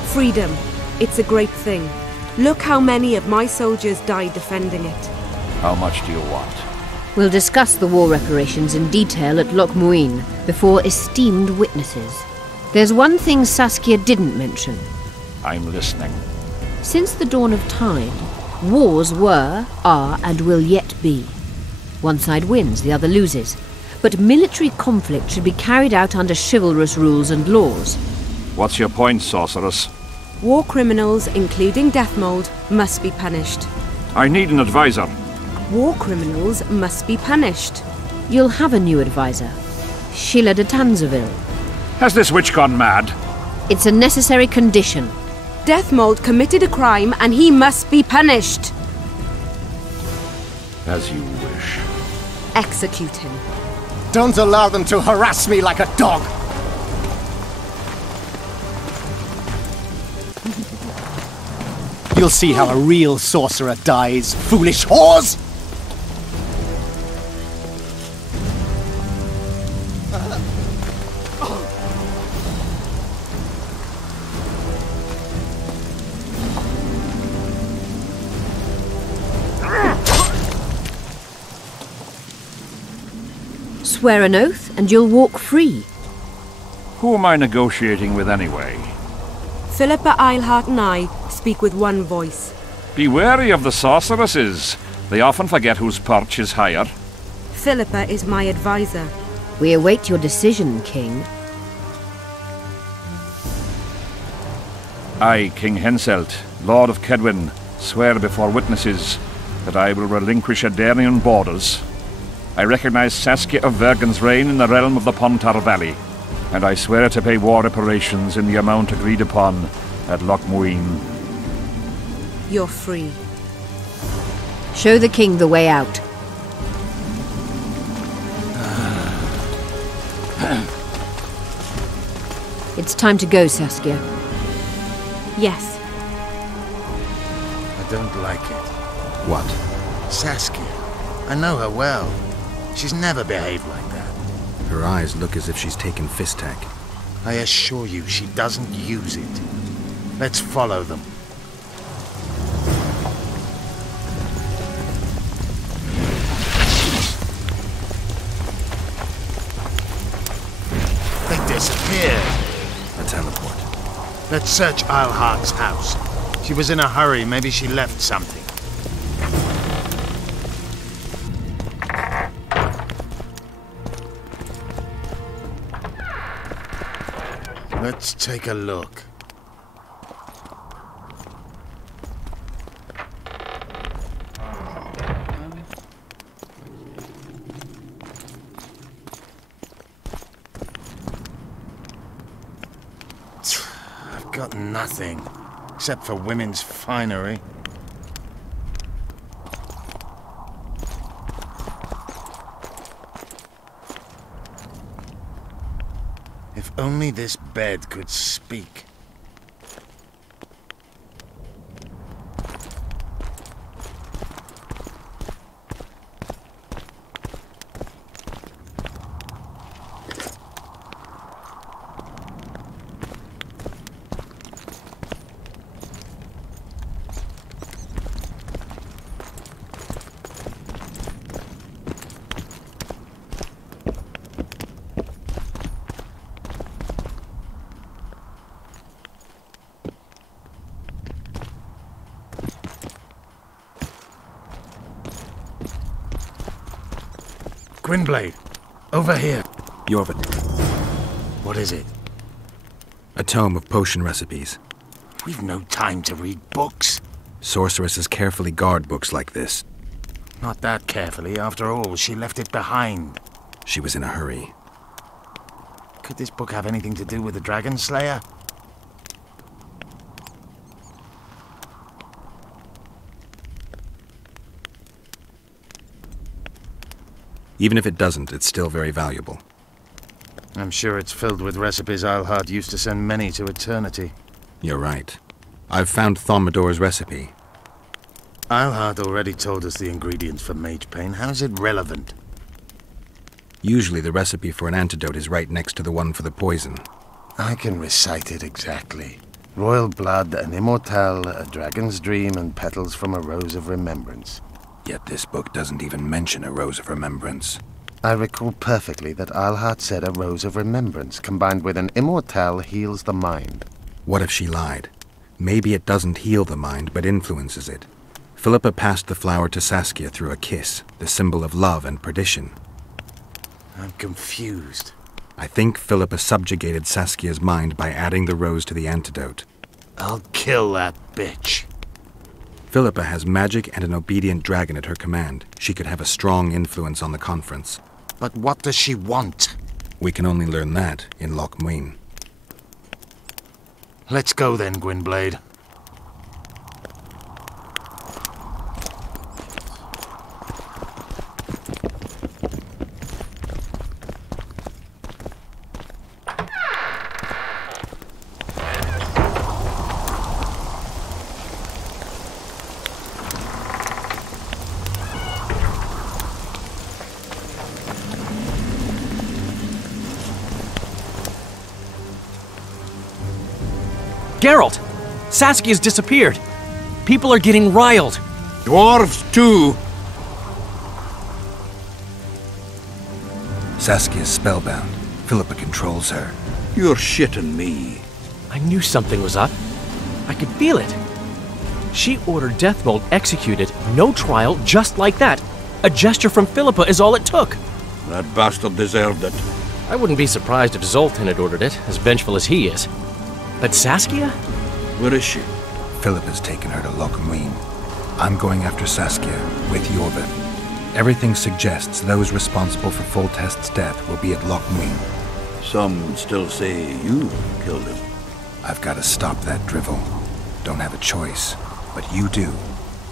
Freedom. It's a great thing. Look how many of my soldiers died defending it. How much do you want? We'll discuss the war reparations in detail at Loch Muin before esteemed witnesses. There's one thing Saskia didn't mention. I'm listening. Since the dawn of time, wars were, are, and will yet be. One side wins, the other loses. But military conflict should be carried out under chivalrous rules and laws. What's your point, sorceress? War criminals, including Deathmold, must be punished. I need an advisor. War criminals must be punished. You'll have a new advisor. Sheila de Tanzaville. Has this witch gone mad? It's a necessary condition. Deathmold committed a crime and he must be punished. As you wish. Execute him. Don't allow them to harass me like a dog! You'll see how a real sorcerer dies, foolish whores! Swear an oath and you'll walk free. Who am I negotiating with anyway? Philippa Eilhart and I speak with one voice. Be wary of the sorceresses. They often forget whose perch is higher. Philippa is my advisor. We await your decision, King. I, King Henselt, Lord of Kedwin, swear before witnesses that I will relinquish Edenian borders. I recognize Saskia of Vergen's reign in the realm of the Pontar Valley, and I swear to pay war reparations in the amount agreed upon at Loch Muin. You're free. Show the king the way out. It's time to go, Saskia. Yes. I don't like it. What? Saskia. I know her well. She's never behaved like that. Her eyes look as if she's taken Fistak. I assure you, she doesn't use it. Let's follow them. They disappeared. A teleport. Let's search Eilhart's house. She was in a hurry. Maybe she left something. Let's take a look. I've got nothing, except for women's finery. If only this bed could speak. Gwynblade, over here. Yorvin. What is it? A tome of potion recipes. We've no time to read books. Sorceresses carefully guard books like this. Not that carefully. After all, she left it behind. She was in a hurry. Could this book have anything to do with the Dragon Slayer? Even if it doesn't, it's still very valuable. I'm sure it's filled with recipes Eilhart used to send many to eternity. You're right. I've found Thaumadour's recipe. Eilhart already told us the ingredients for Mage Pain. How's it relevant? Usually the recipe for an antidote is right next to the one for the poison. I can recite it exactly. Royal blood, an immortal, a dragon's dream, and petals from a rose of remembrance. Yet this book doesn't even mention a rose of remembrance. I recall perfectly that Eilhart said a rose of remembrance combined with an immortal heals the mind. What if she lied? Maybe it doesn't heal the mind, but influences it. Philippa passed the flower to Saskia through a kiss, the symbol of love and perdition. I'm confused. I think Philippa subjugated Saskia's mind by adding the rose to the antidote. I'll kill that bitch. Philippa has magic and an obedient dragon at her command. She could have a strong influence on the conference. But what does she want? We can only learn that in Loch Muin. Let's go then, Gwynblade. Geralt! Saskia's disappeared! People are getting riled! Dwarves, too! Saskia's spellbound. Philippa controls her. You're shitting me. I knew something was up. I could feel it. She ordered Deathmold executed, no trial, just like that. A gesture from Philippa is all it took. That bastard deserved it. I wouldn't be surprised if Zoltan had ordered it, as vengeful as he is. But Saskia? Where is she? Philippa's taken her to Loch Muin. I'm going after Saskia, with Yorvin. Everything suggests those responsible for Foltest's death will be at Loch Muin. Some still say you killed him. I've got to stop that drivel. Don't have a choice, but you do.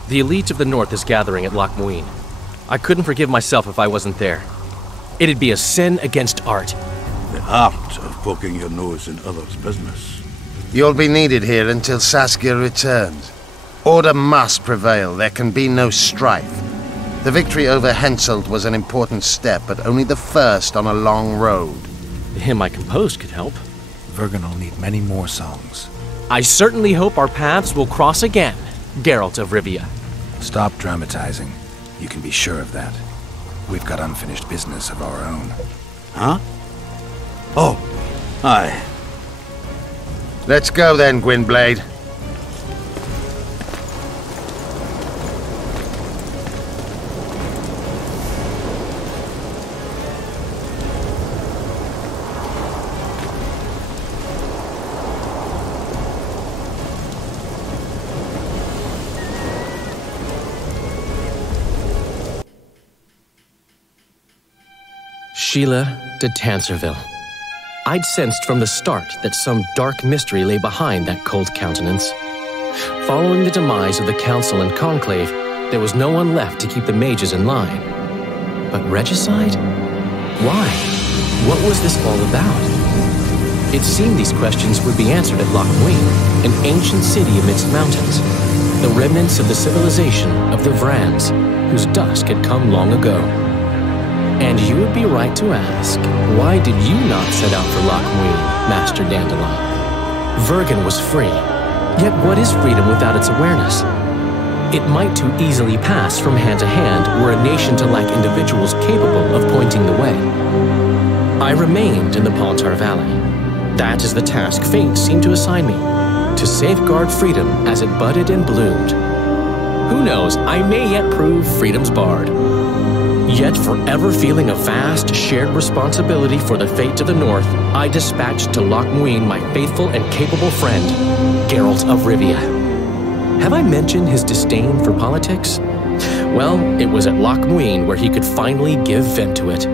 The elite of the North is gathering at Loch Muin. I couldn't forgive myself if I wasn't there. It'd be a sin against art. The art of poking your nose in others' business. You'll be needed here until Saskia returns. Order must prevail. There can be no strife. The victory over Henselt was an important step, but only the first on a long road. The hymn I composed could help. Vergen will need many more songs. I certainly hope our paths will cross again, Geralt of Rivia. Stop dramatizing. You can be sure of that. We've got unfinished business of our own. Huh? Oh, aye. Let's go then, Gwynblade. Sheila de Tanserville. I'd sensed from the start that some dark mystery lay behind that cold countenance. Following the demise of the Council and Conclave, there was no one left to keep the mages in line. But regicide? Why? What was this all about? It seemed these questions would be answered at Loch Muin, an ancient city amidst mountains, the remnants of the civilization of the Vrans, whose dusk had come long ago. And you would be right to ask, why did you not set out for Loch Muin, Master Dandelion? Vergen was free. Yet what is freedom without its awareness? It might too easily pass from hand to hand were a nation to lack individuals capable of pointing the way. I remained in the Pontar Valley. That is the task fate seemed to assign me, to safeguard freedom as it budded and bloomed. Who knows, I may yet prove freedom's bard. yet forever feeling a vast, shared responsibility for the fate to the north, I dispatched to Loch Muin my faithful and capable friend, Geralt of Rivia. Have I mentioned his disdain for politics? Well, it was at Loch Muin where he could finally give vent to it.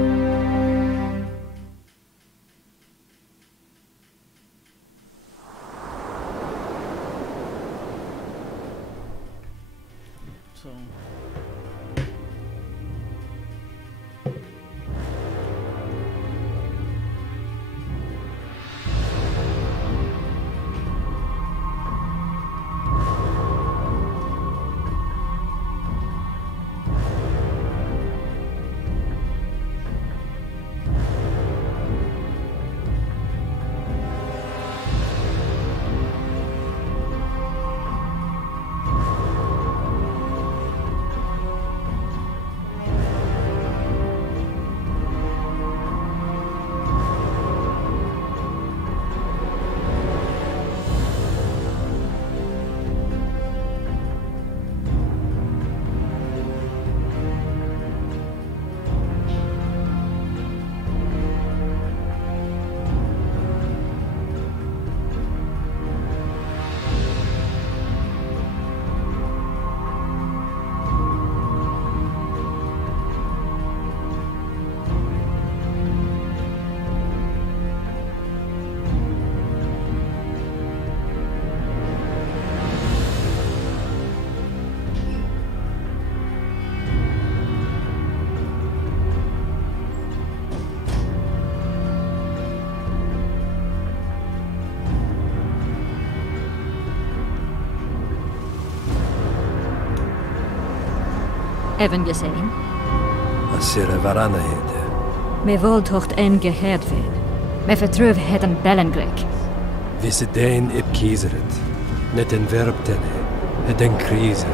Even gesehen? Asira Varanahede. Me voltocht en gehedved. Me vertruv heden Bellengrek. Visse dein ip kieseret. Net en verbtene. Het en krise.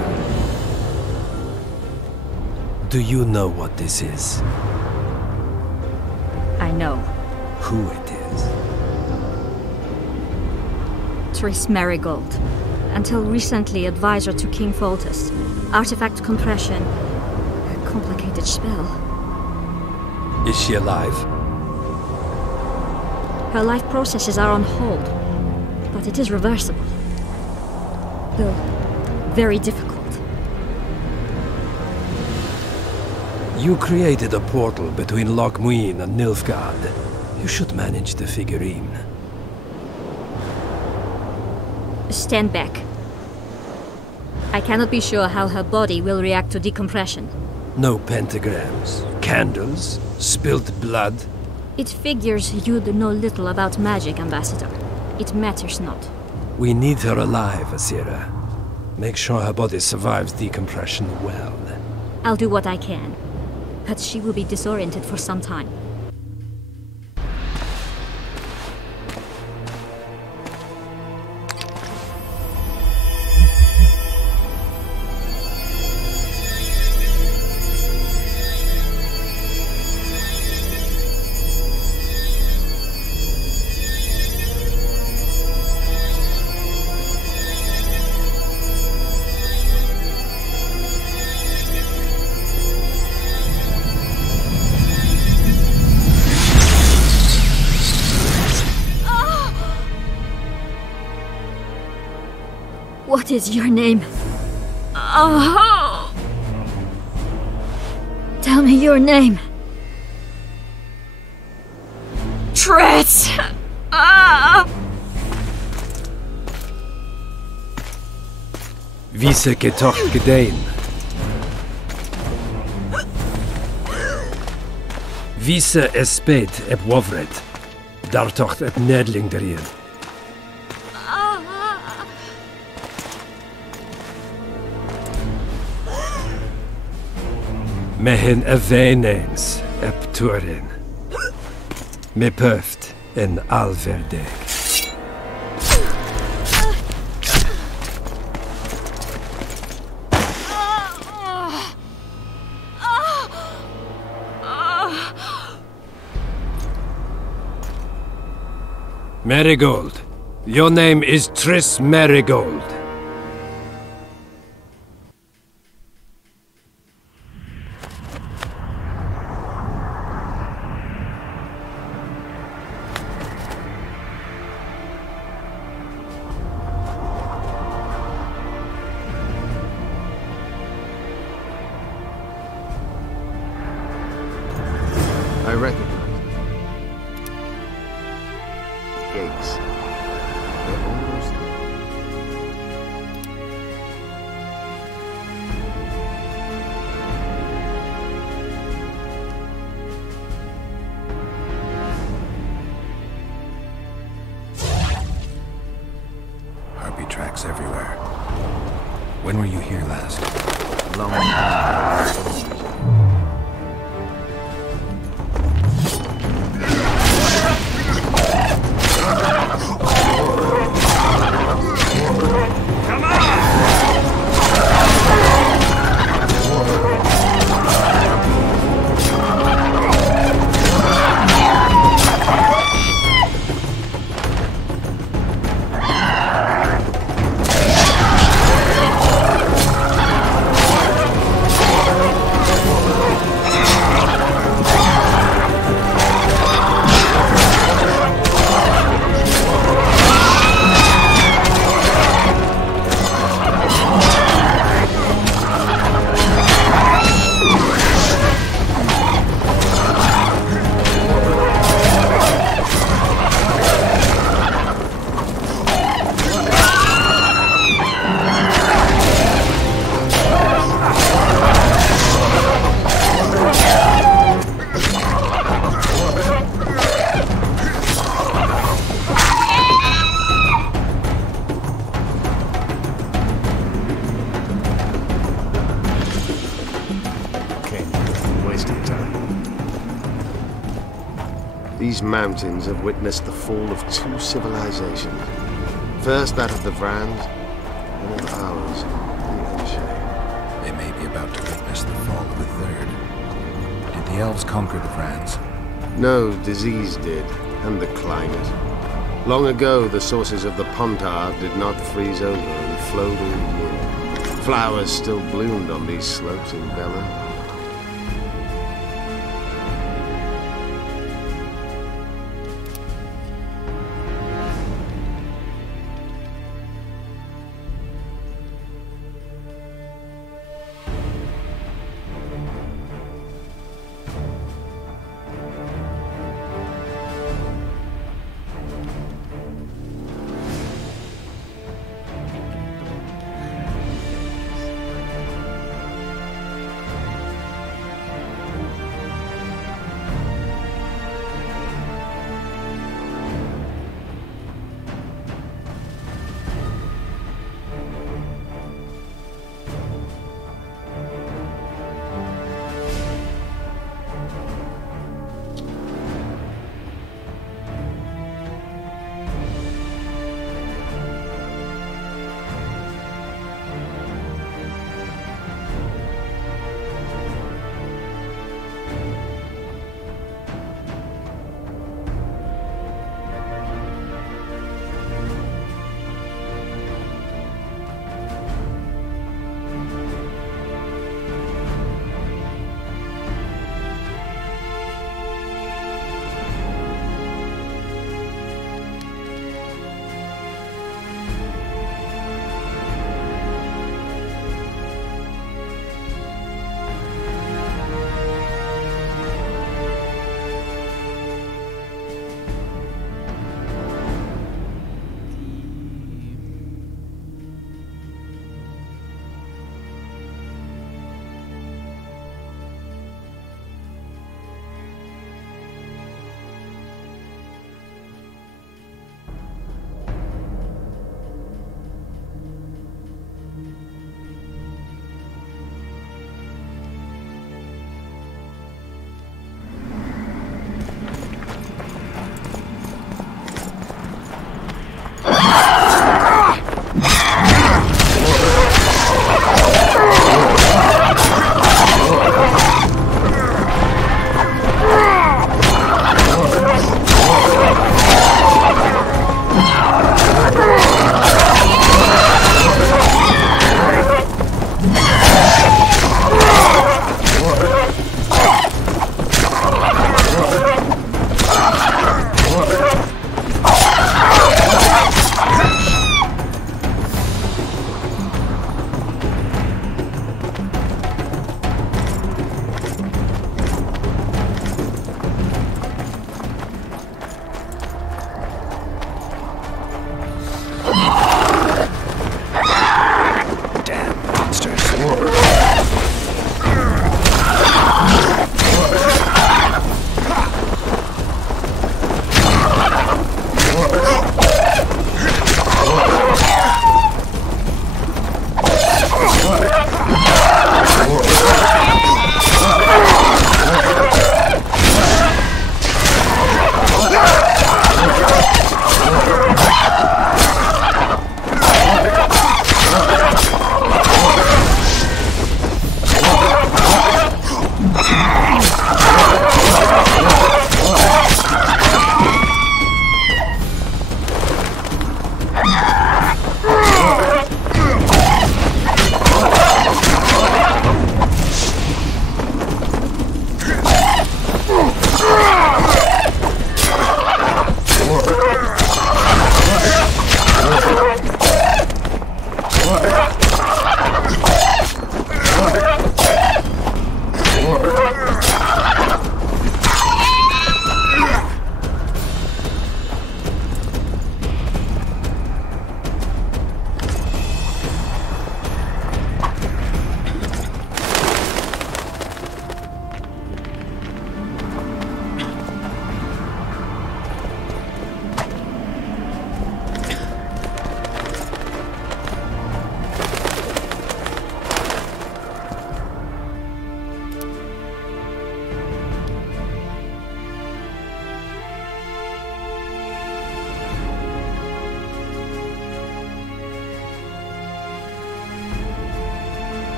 Do you know what this is? I know. Who it is? Triss Merigold. Until recently advisor to King Foltest. Artifact compression. A complicated spell. Is she alive? Her life processes are on hold. But it is reversible. Though, very difficult. You created a portal between Loch Muin and Nilfgaard. You should manage the figurine. Stand back. I cannot be sure how her body will react to decompression. No pentagrams, candles, spilled blood. It figures you'd know little about magic, Ambassador. It matters not. We need her alive, Asira. Make sure her body survives decompression well. I'll do what I can. But she will be disoriented for some time. What is your name? Oh! Tell me your name. Triss! Vise getoch gedein. Vise esped eb wovred. Dartocht et nedling derien. Mehen eveneens eb turin. Me pöft en alverdeg. Merigold. Your name is Triss Merigold. I recognize them. Gates. They're almost there. Harpy tracks everywhere. When were you here last? Long time. These mountains have witnessed the fall of two civilizations. First that of the Vrans, and of ours, the Aenshe. They may be about to witness the fall of a third. Did the elves conquer the Vrans? No, disease did, and the climate. Long ago, the sources of the Pontar did not freeze over and flowed all year. Flowers still bloomed on these slopes in Velen.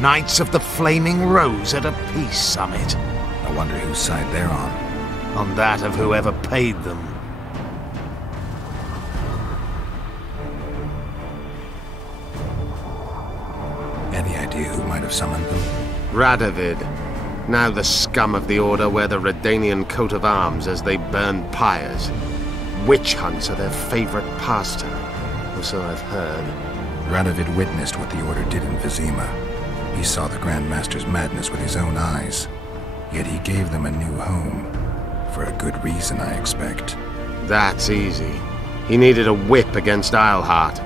Knights of the Flaming Rose at a peace summit. I wonder whose side they're on. On that of whoever paid them. Any idea who might have summoned them? Radovid. Now the scum of the Order wear the Redanian coat of arms as they burn pyres. Witch hunts are their favorite pastime, or so I've heard. Radovid witnessed what the Order did in Vizima. He saw the Grand Master's madness with his own eyes. Yet he gave them a new home. For a good reason, I expect. That's easy. He needed a whip against Isleheart.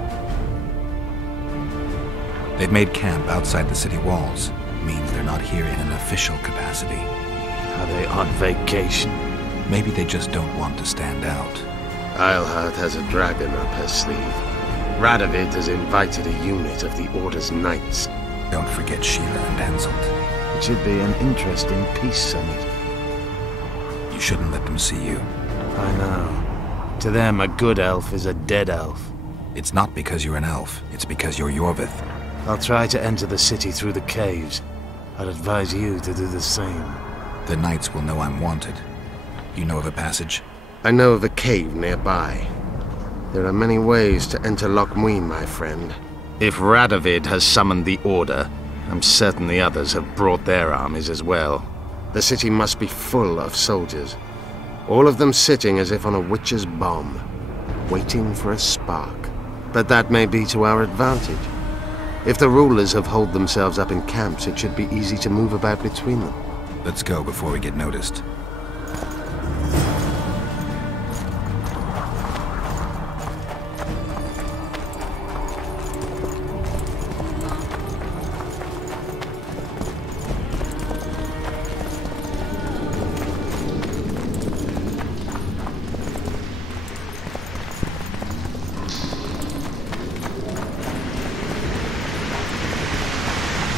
They've made camp outside the city walls. Means they're not here in an official capacity. Are they on vacation? Maybe they just don't want to stand out. Isleheart has a dragon up her sleeve. Radovid has invited a unit of the Order's knights. Don't forget Sheila and Henselt. It should be an interesting peace summit. You shouldn't let them see you. I know. To them, a good elf is a dead elf. It's not because you're an elf. It's because you're Yorvith. I'll try to enter the city through the caves. I'd advise you to do the same. The knights will know I'm wanted. You know of a passage? I know of a cave nearby. There are many ways to enter Loch Muin, my friend. If Radovid has summoned the Order, I'm certain the others have brought their armies as well. The city must be full of soldiers. All of them sitting as if on a witch's bomb, waiting for a spark. But that may be to our advantage. If the rulers have holed themselves up in camps, it should be easy to move about between them. Let's go before we get noticed.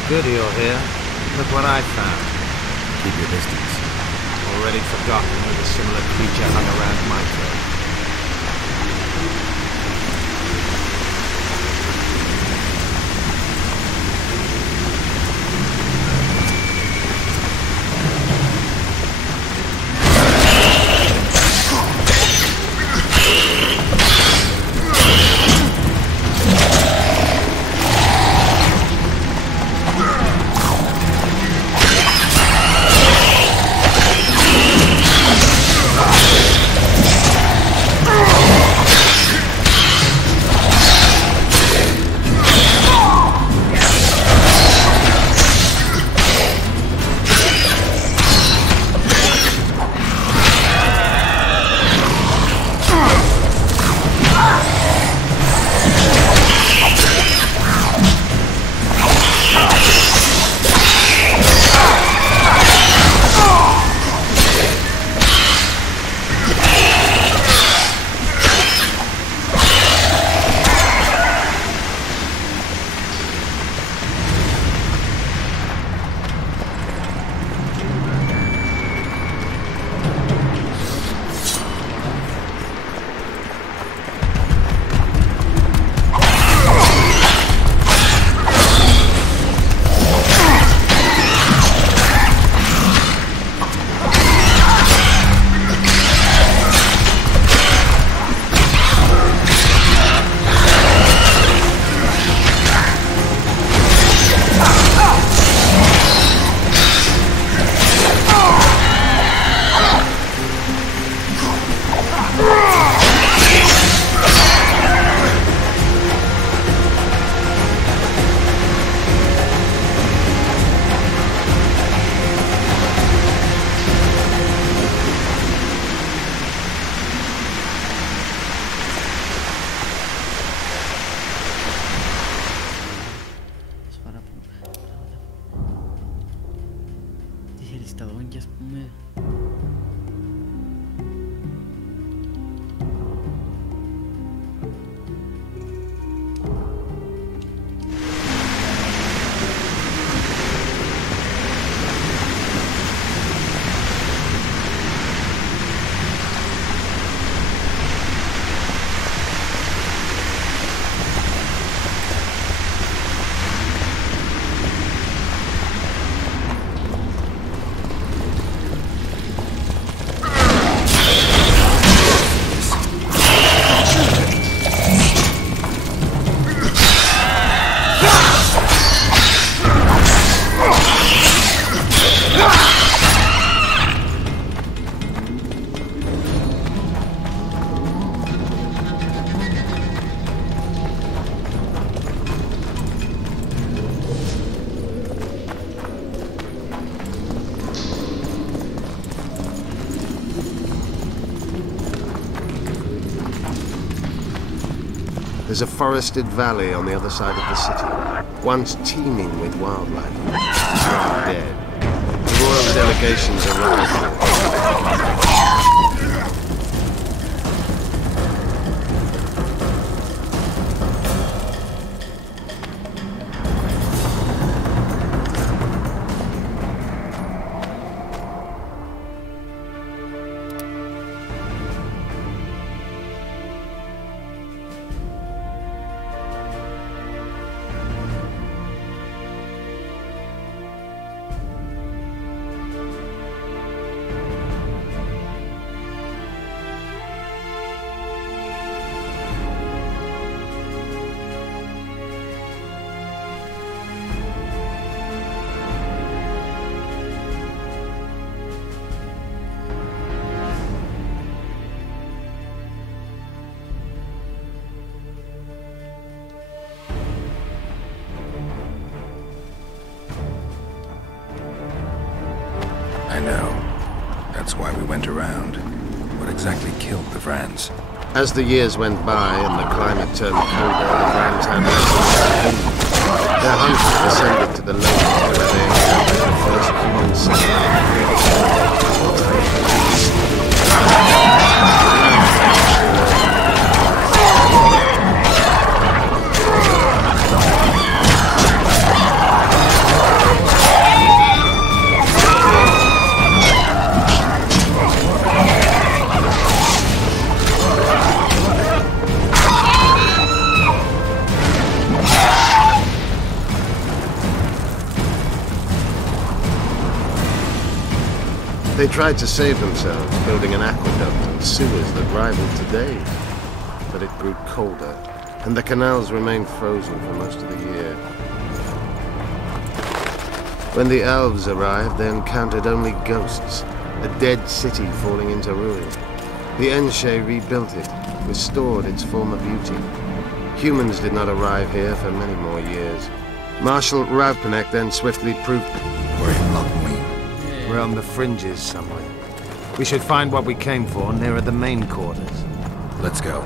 Good you're here. Look what I found. Keep your distance. Already forgotten that a similar creature hung around my throat. There's a forested valley on the other side of the city, once teeming with wildlife. Now dead. The royal delegations arrived here. I know. That's why we went around. What exactly killed the Vrans? As the years went by and the climate turned colder, the Vrans had less and less. Their hunters descended to the lowlands where they encountered the first human settlement. They tried to save themselves, building an aqueduct and sewers that rivaled today. But it grew colder, and the canals remained frozen for most of the year. When the elves arrived, they encountered only ghosts, a dead city falling into ruin. The Enshe rebuilt it, restored its former beauty. Humans did not arrive here for many more years. Marshal Raupnecht then swiftly proved... We're in Lochmuir. We're on the fringes somewhere. We should find what we came for nearer the main quarters. Let's go.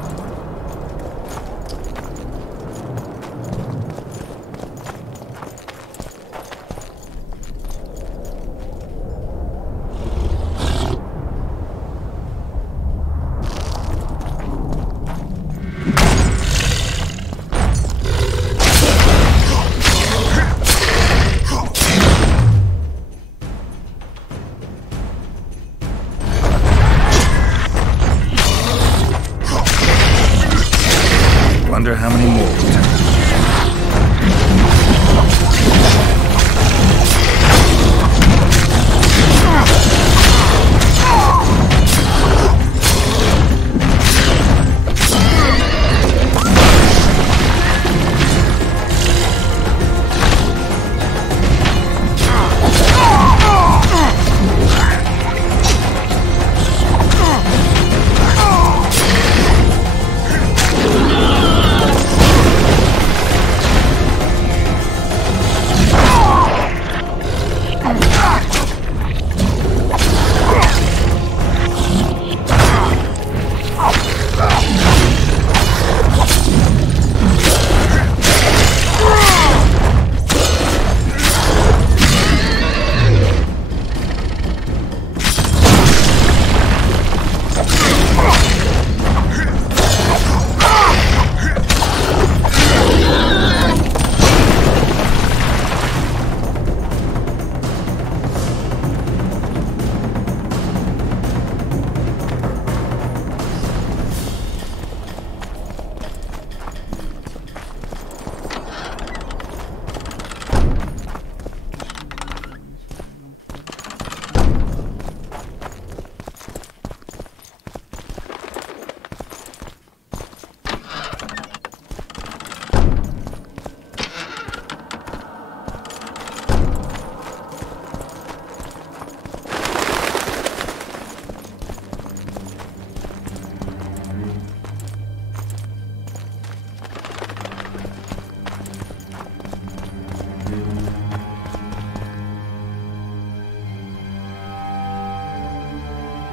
Wonder how many more will turn.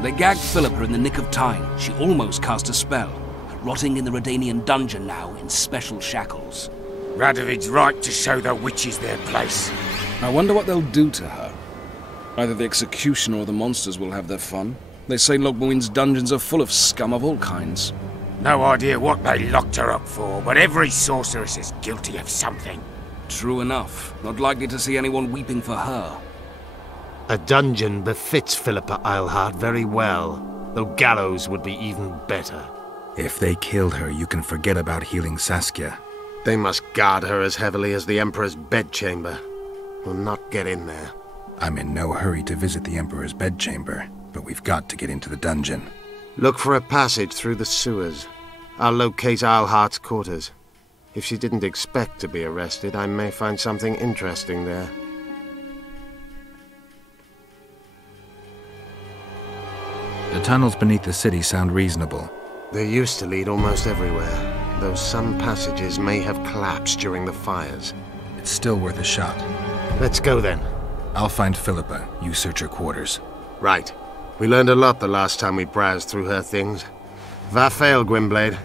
They gagged Philippa in the nick of time. She almost cast a spell. rotting in the Redanian dungeon now in special shackles. Radovid's right to show the witches their place. I wonder what they'll do to her. Either the executioner or the monsters will have their fun. They say Logmuin's dungeons are full of scum of all kinds. No idea what they locked her up for, but every sorceress is guilty of something. True enough. Not likely to see anyone weeping for her. A dungeon befits Philippa Eilhart very well, though gallows would be even better. If they killed her, you can forget about healing Saskia. They must guard her as heavily as the Emperor's bedchamber. We'll not get in there. I'm in no hurry to visit the Emperor's bedchamber, but we've got to get into the dungeon. Look for a passage through the sewers. I'll locate Eilhart's quarters. If she didn't expect to be arrested, I may find something interesting there. The tunnels beneath the city sound reasonable. They used to lead almost everywhere, though some passages may have collapsed during the fires. It's still worth a shot. Let's go then. I'll find Philippa. You search her quarters. Right. We learned a lot the last time we browsed through her things. Va fail, Gwynblade.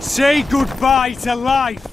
Say goodbye to life!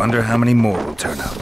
Wonder how many more will turn up.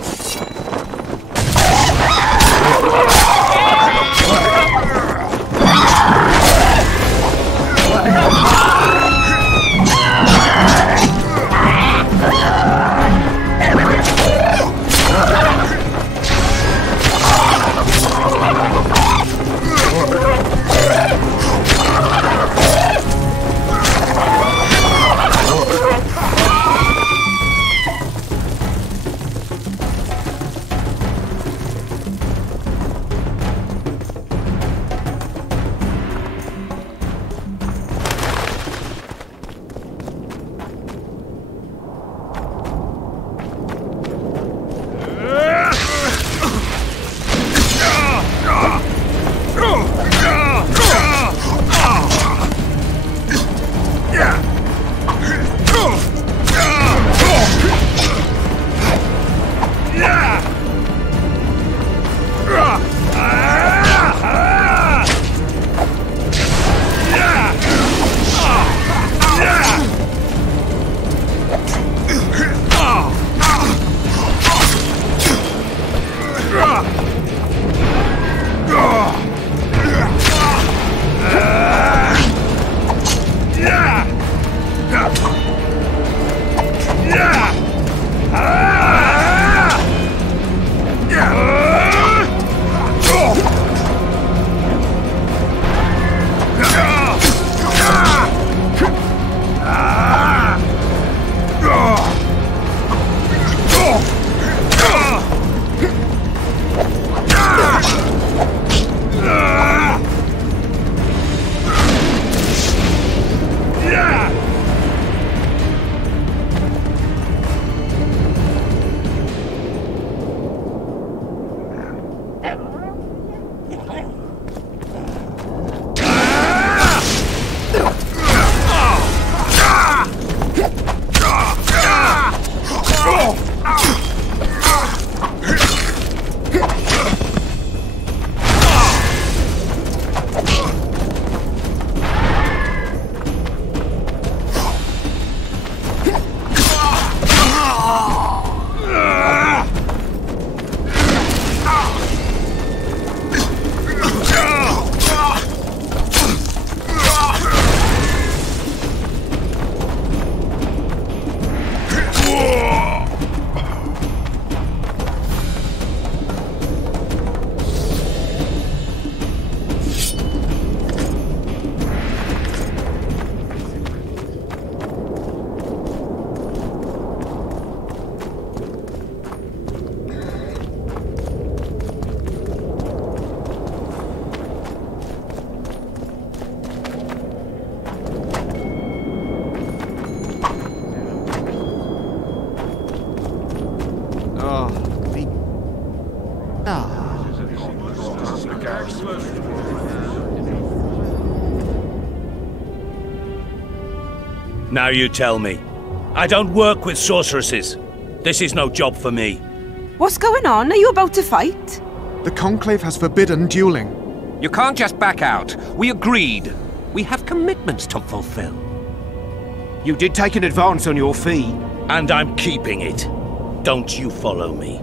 Now you tell me. I don't work with sorceresses. This is no job for me. What's going on? Are you about to fight? The Conclave has forbidden dueling. You can't just back out. We agreed. We have commitments to fulfill. You did take an advance on your fee. And I'm keeping it. Don't you follow me.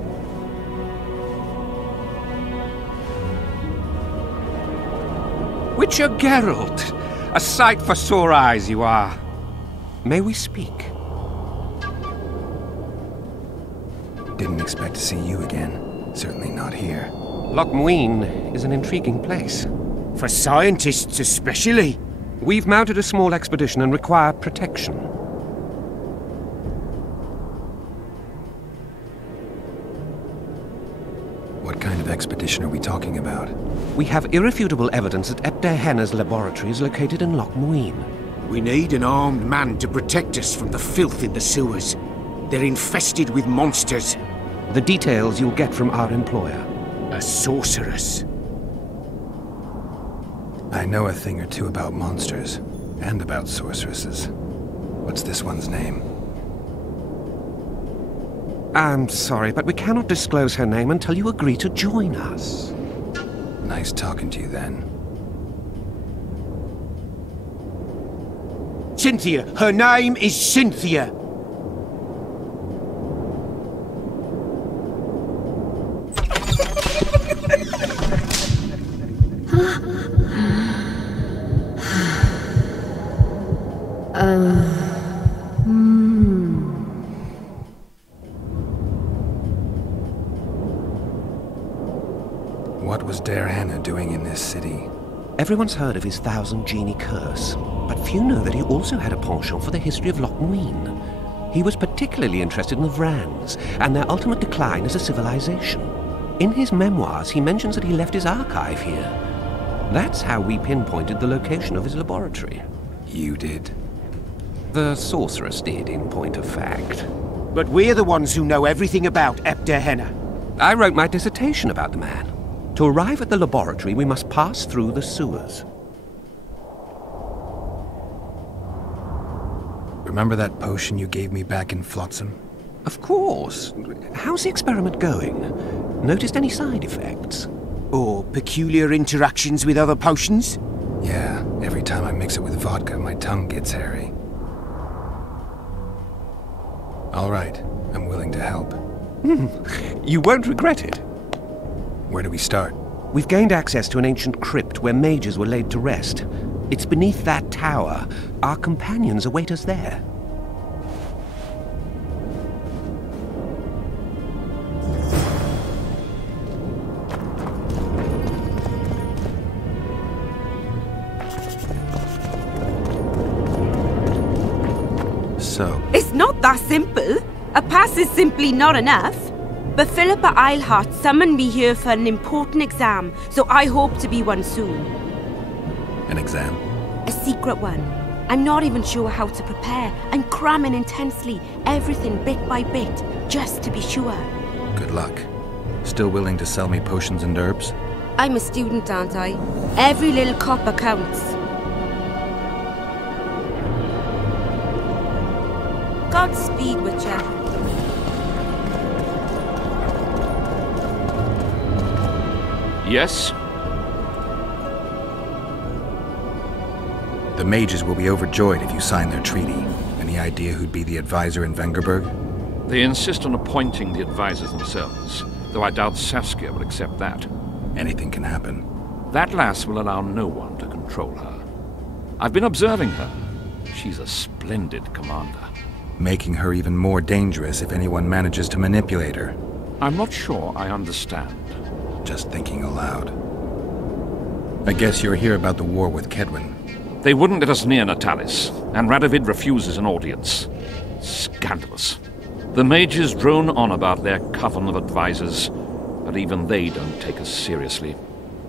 Witcher Geralt. A sight for sore eyes you are. May we speak? Didn't expect to see you again. Certainly not here. Loch Muin is an intriguing place. For scientists especially. We've mounted a small expedition and require protection. What kind of expedition are we talking about? We have irrefutable evidence that Epter Henna's laboratory is located in Loch Muin. We need an armed man to protect us from the filth in the sewers. They're infested with monsters. The details you'll get from our employer. A sorceress. I know a thing or two about monsters, and about sorceresses. What's this one's name? I'm sorry, but we cannot disclose her name until you agree to join us. Nice talking to you, then. Cynthia! Her name is Cynthia! What was Daer Hanna doing in this city? Everyone's heard of his 1,000-genie curse, but few know that he also had a penchant for the history of Loch Muin. He was particularly interested in the Vrans, and their ultimate decline as a civilization. In his memoirs, he mentions that he left his archive here. That's how we pinpointed the location of his laboratory. You did? The sorceress did, in point of fact. But we're the ones who know everything about Epter Henna. I wrote my dissertation about the man. To arrive at the laboratory, we must pass through the sewers. Remember that potion you gave me back in Flotsam? Of course. How's the experiment going? Noticed any side effects? Or peculiar interactions with other potions? Yeah, every time I mix it with vodka, my tongue gets hairy. All right, I'm willing to help. You won't regret it. Where do we start? We've gained access to an ancient crypt where mages were laid to rest. It's beneath that tower. Our companions await us there. So? It's not that simple. A pass is simply not enough. But Philippa Eilhart summoned me here for an important exam, so I hope to be one soon. An exam? A secret one. I'm not even sure how to prepare. I'm cramming intensely, everything bit by bit, just to be sure. Good luck. Still willing to sell me potions and herbs? I'm a student, aren't I? Every little copper counts. Godspeed, Witcher. Yes? The mages will be overjoyed if you sign their treaty. Any idea who'd be the advisor in Vengerberg? They insist on appointing the advisors themselves, though I doubt Saskia will accept that. Anything can happen. That lass will allow no one to control her. I've been observing her. She's a splendid commander. Making her even more dangerous if anyone manages to manipulate her. I'm not sure I understand. Just thinking aloud. I guess you're here about the war with Kaedwen. They wouldn't let us near Natalis, and Radovid refuses an audience. Scandalous. The mages drone on about their coven of advisors, but even they don't take us seriously.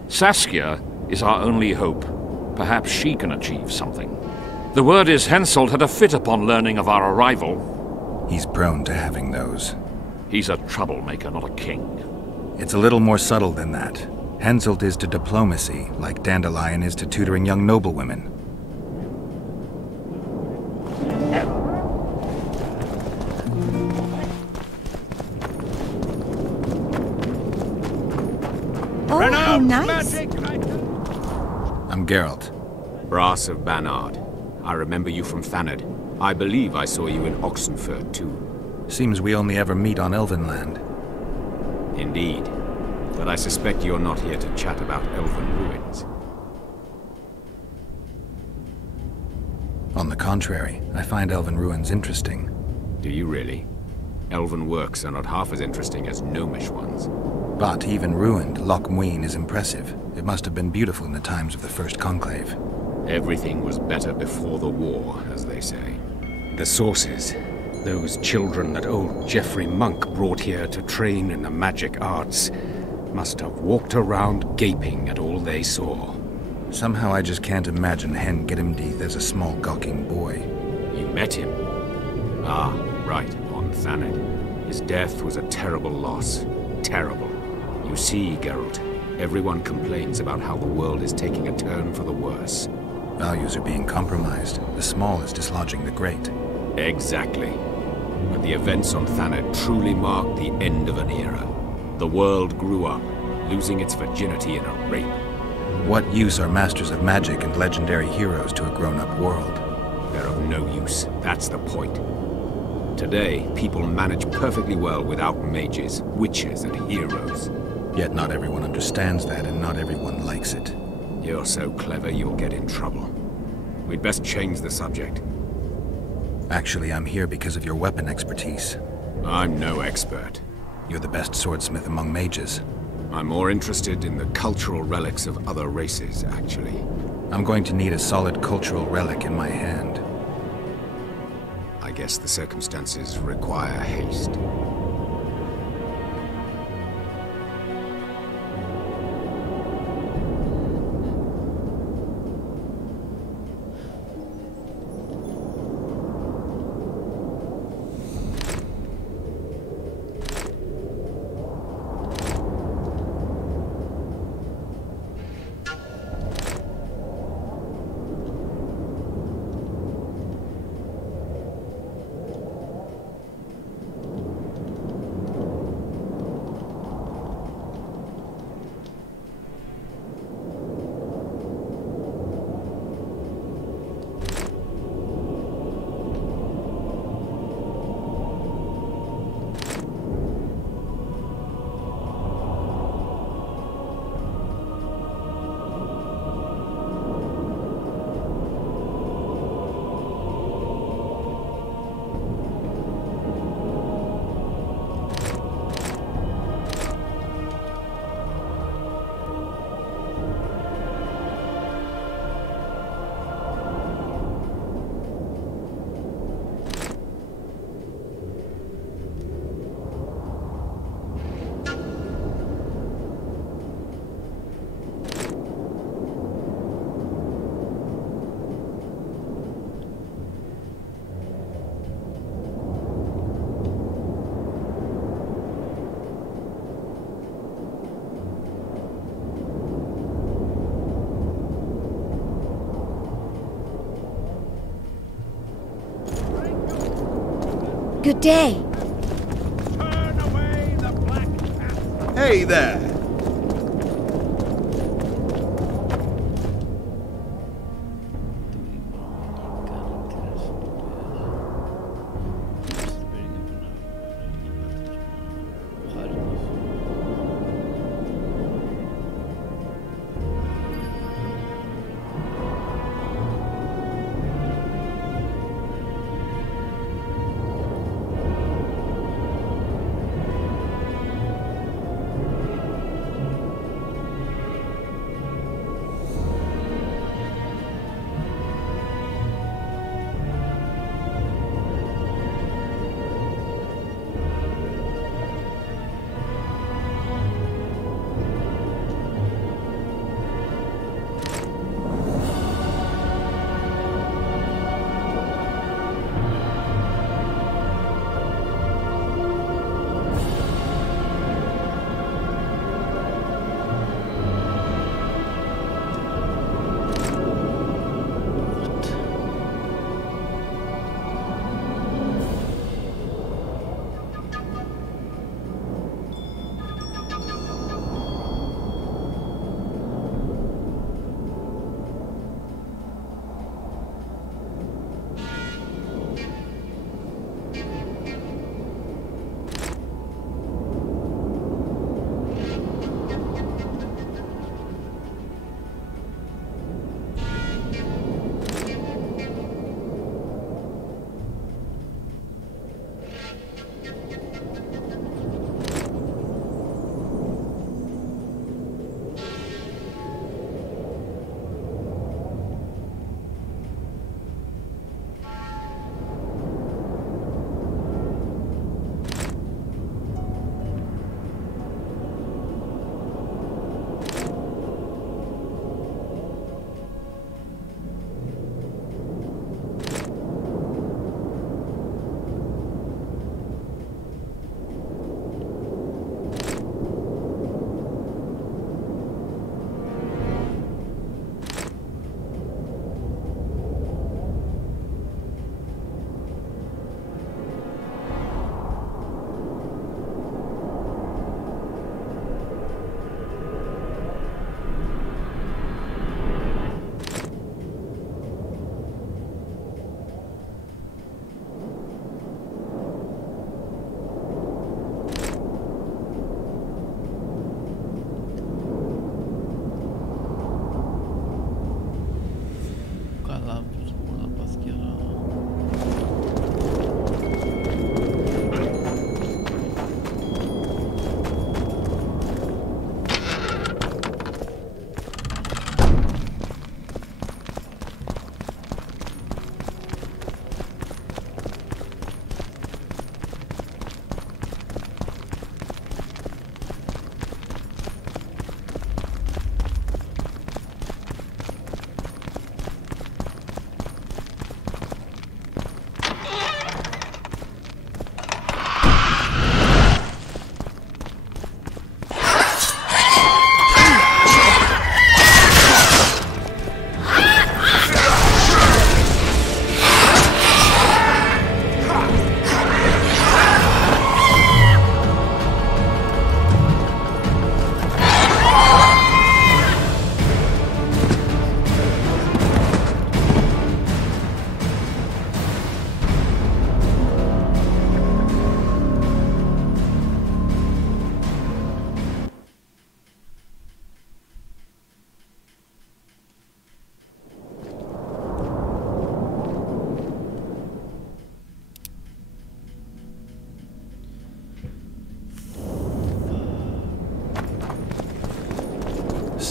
Saskia is our only hope. Perhaps she can achieve something. The word is Henselt had a fit upon learning of our arrival. He's prone to having those. He's a troublemaker, not a king. It's a little more subtle than that. Henselt is to diplomacy, like Dandelion is to tutoring young noblewomen. nice. I'm Geralt. Brass of Banard. I remember you from Thanedd. I believe I saw you in Oxenfurt, too. Seems we only ever meet on Elvenland. Indeed. But I suspect you're not here to chat about Elven ruins. On the contrary, I find Elven ruins interesting. Do you really? Elven works are not half as interesting as Gnomish ones. But even ruined, Loch Muin is impressive. It must have been beautiful in the times of the First Conclave. Everything was better before the war, as they say. The sources. Those children that old Geoffrey Monk brought here to train in the magic arts must have walked around gaping at all they saw. Somehow I just can't imagine Hen Giddimdeath as a small gawking boy. You met him? Ah, right, on Thanedd. His death was a terrible loss. Terrible. You see, Geralt, everyone complains about how the world is taking a turn for the worse. Values are being compromised. The small is dislodging the great. Exactly. But the events on Thanedd truly marked the end of an era. The world grew up, losing its virginity in a rape. What use are masters of magic and legendary heroes to a grown-up world? They're of no use. That's the point. Today, people manage perfectly well without mages, witches, and heroes. Yet not everyone understands that, and not everyone likes it. You're so clever, you'll get in trouble. We'd best change the subject. Actually, I'm here because of your weapon expertise. I'm no expert. You're the best swordsmith among mages. I'm more interested in the cultural relics of other races, actually. I'm going to need a solid cultural relic in my hand. I guess the circumstances require haste. Good day. Turn away the black cat. Hey there.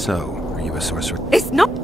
So, are you a sorcerer? It's not...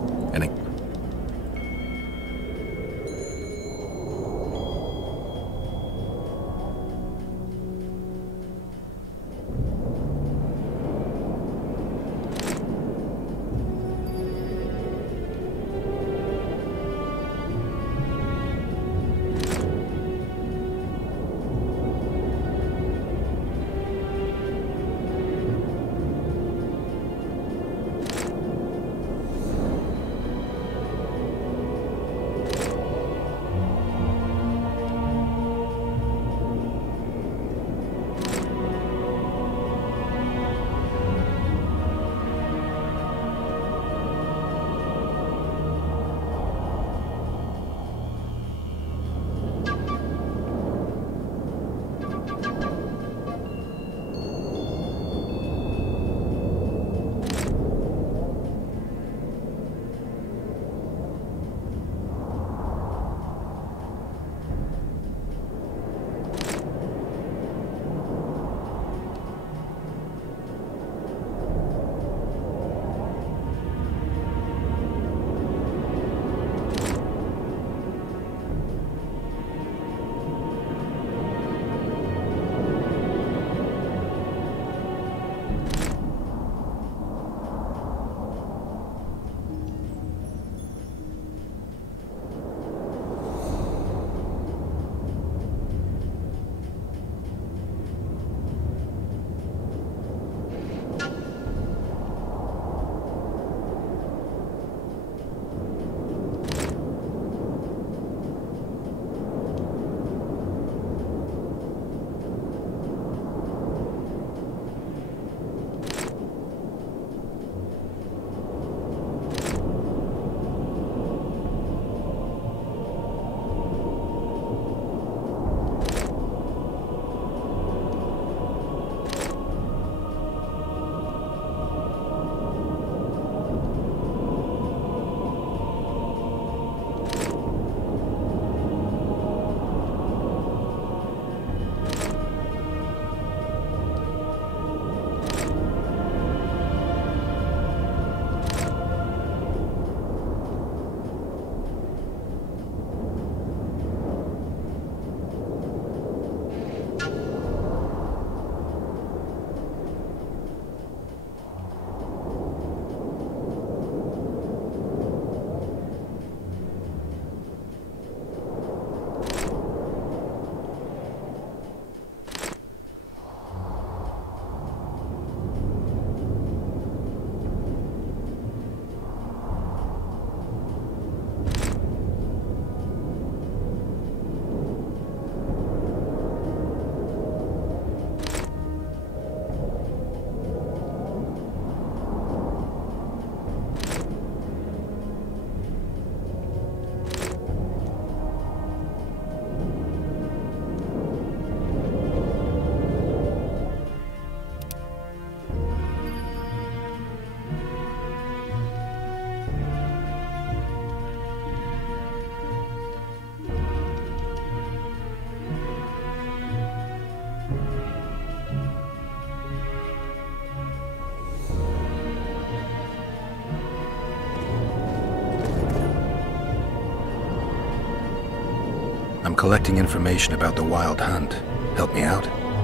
I'm collecting information about the Wild Hunt. Help me out.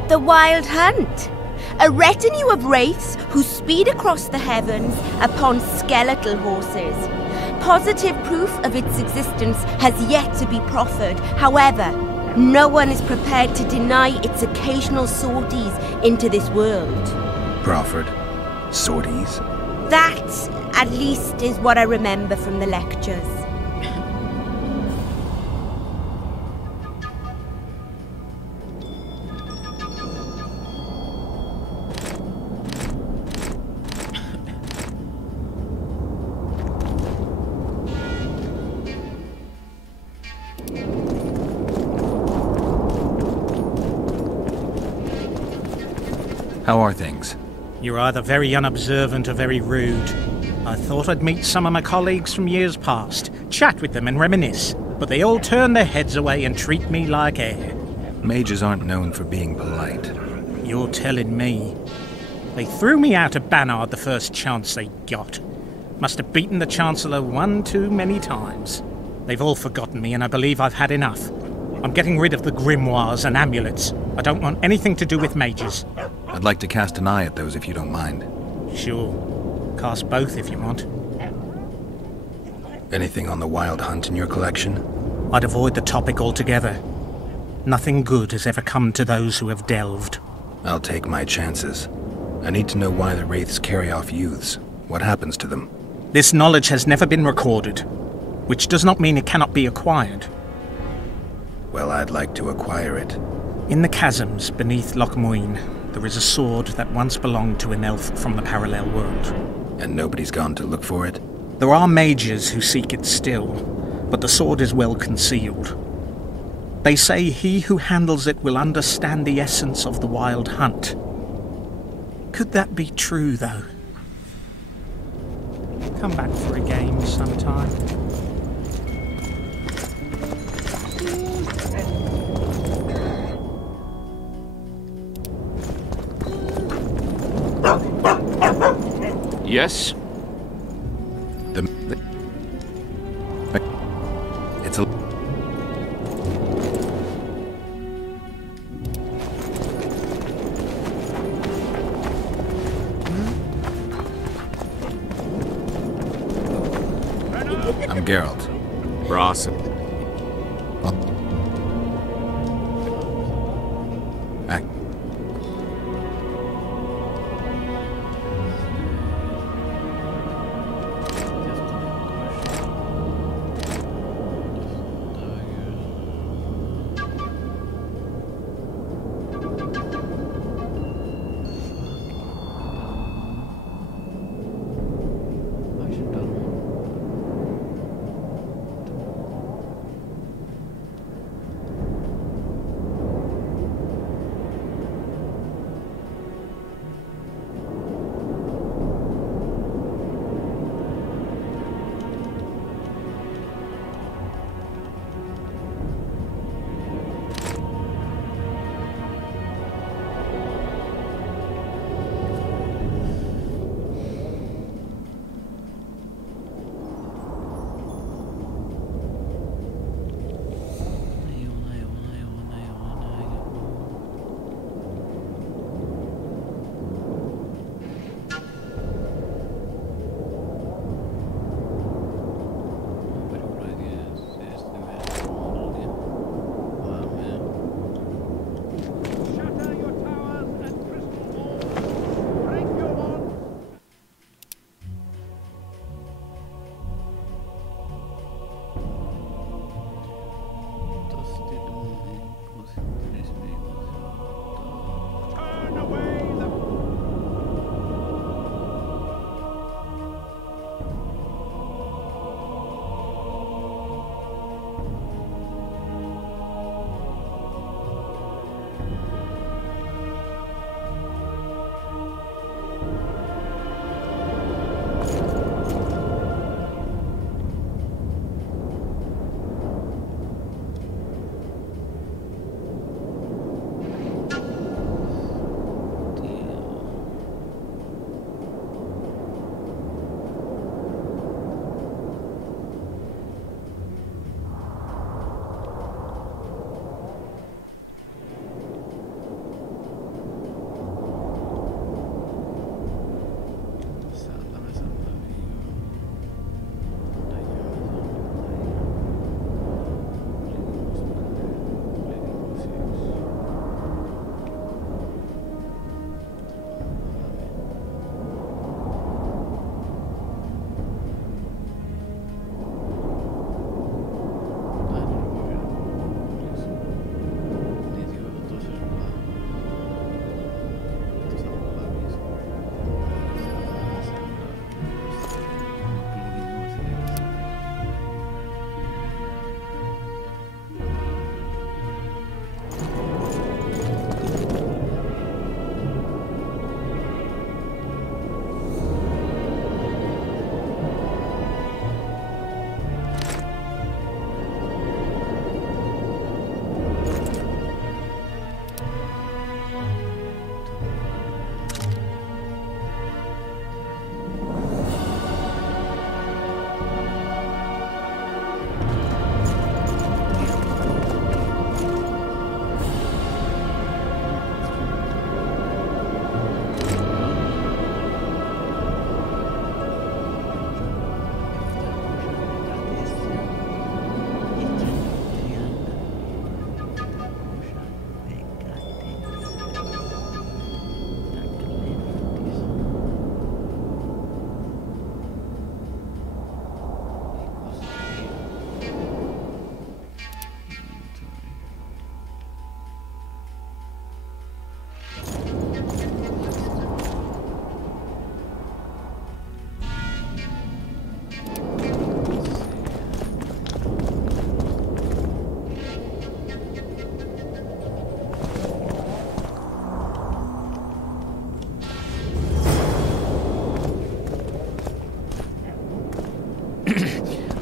The Wild Hunt? A retinue of wraiths who speed across the heavens upon skeletal horses. Positive proof of its existence has yet to be proffered. However, no one is prepared to deny its occasional sorties into this world. Proffered? Sorties? That, at least, is what I remember from the lectures. How are things? You're either very unobservant or very rude. I thought I'd meet some of my colleagues from years past, chat with them and reminisce, but they all turn their heads away and treat me like air. Mages aren't known for being polite. You're telling me. They threw me out of Banard the first chance they got. Must have beaten the Chancellor one too many times. They've all forgotten me, and I believe I've had enough. I'm getting rid of the grimoires and amulets. I don't want anything to do with mages. I'd like to cast an eye at those if you don't mind. Sure. Cast both if you want. Anything on the Wild Hunt in your collection? I'd avoid the topic altogether. Nothing good has ever come to those who have delved. I'll take my chances. I need to know why the Wraiths carry off youths. What happens to them? This knowledge has never been recorded, which does not mean it cannot be acquired. Well, I'd like to acquire it. In the chasms beneath Loch Muin, there is a sword that once belonged to an elf from the parallel world. And nobody's gone to look for it? There are mages who seek it still, but the sword is well concealed. They say he who handles it will understand the essence of the Wild Hunt. Could that be true, though? Come back for a game sometime. Yes? It's a... I'm Geralt. Brass.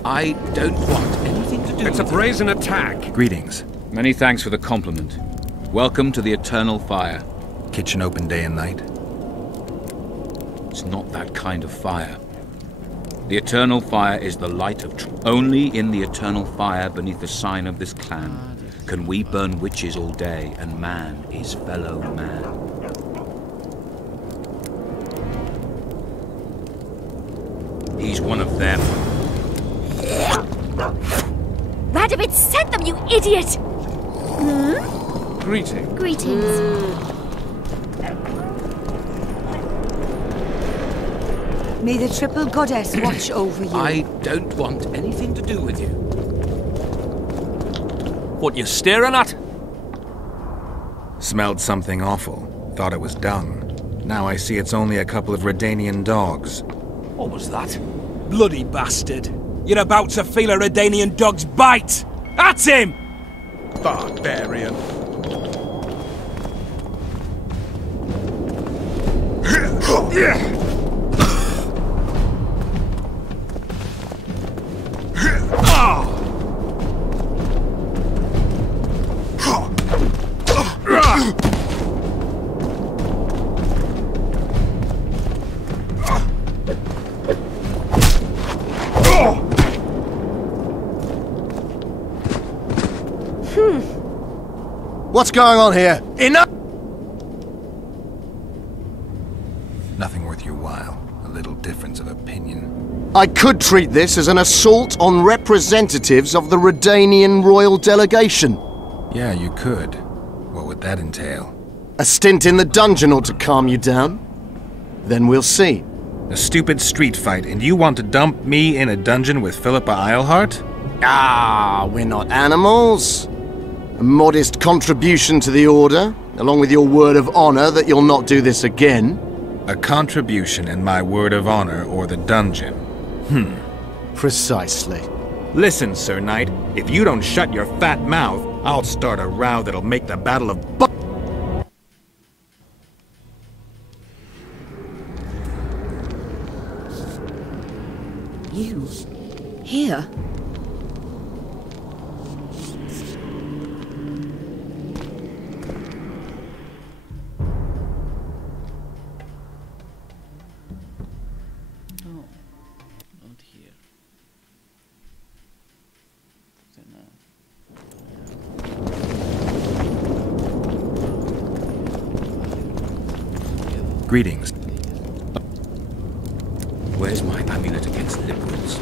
I don't want anything to do It's a with brazen attack. Greetings. Many thanks for the compliment. Welcome to the Eternal Fire. Kitchen open day and night? It's not that kind of fire. The Eternal Fire is the light of truth. Only in the Eternal Fire, beneath the sign of this clan, can we burn witches all day, and man is fellow man. He's one of them. Radovid sent them, you idiot! Greetings. Greetings. May the Triple Goddess watch over you. I don't want anything to do with you. What you staring at? Smelled something awful. Thought it was dung. Now I see it's only a couple of Redanian dogs. What was that? Bloody bastard. You're about to feel a Redanian dog's bite! That's him! Barbarian. What's going on here? Enough! Nothing worth your while. A little difference of opinion. I could treat this as an assault on representatives of the Redanian royal delegation. Yeah, you could. What would that entail? A stint in the dungeon ought to calm you down. Then we'll see. A stupid street fight, and you want to dump me in a dungeon with Philippa Eilhart? Ah, we're not animals. A modest contribution to the Order, along with your word of honor that you'll not do this again. A contribution and my word of honor or the dungeon. Precisely. Listen, Sir Knight, if you don't shut your fat mouth, I'll start a row that'll make the Battle of You? Here? Greetings. Where's my amulet against liberals?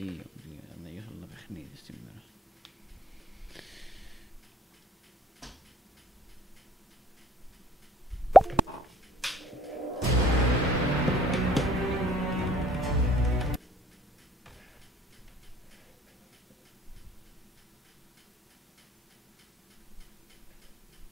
Mausoleum.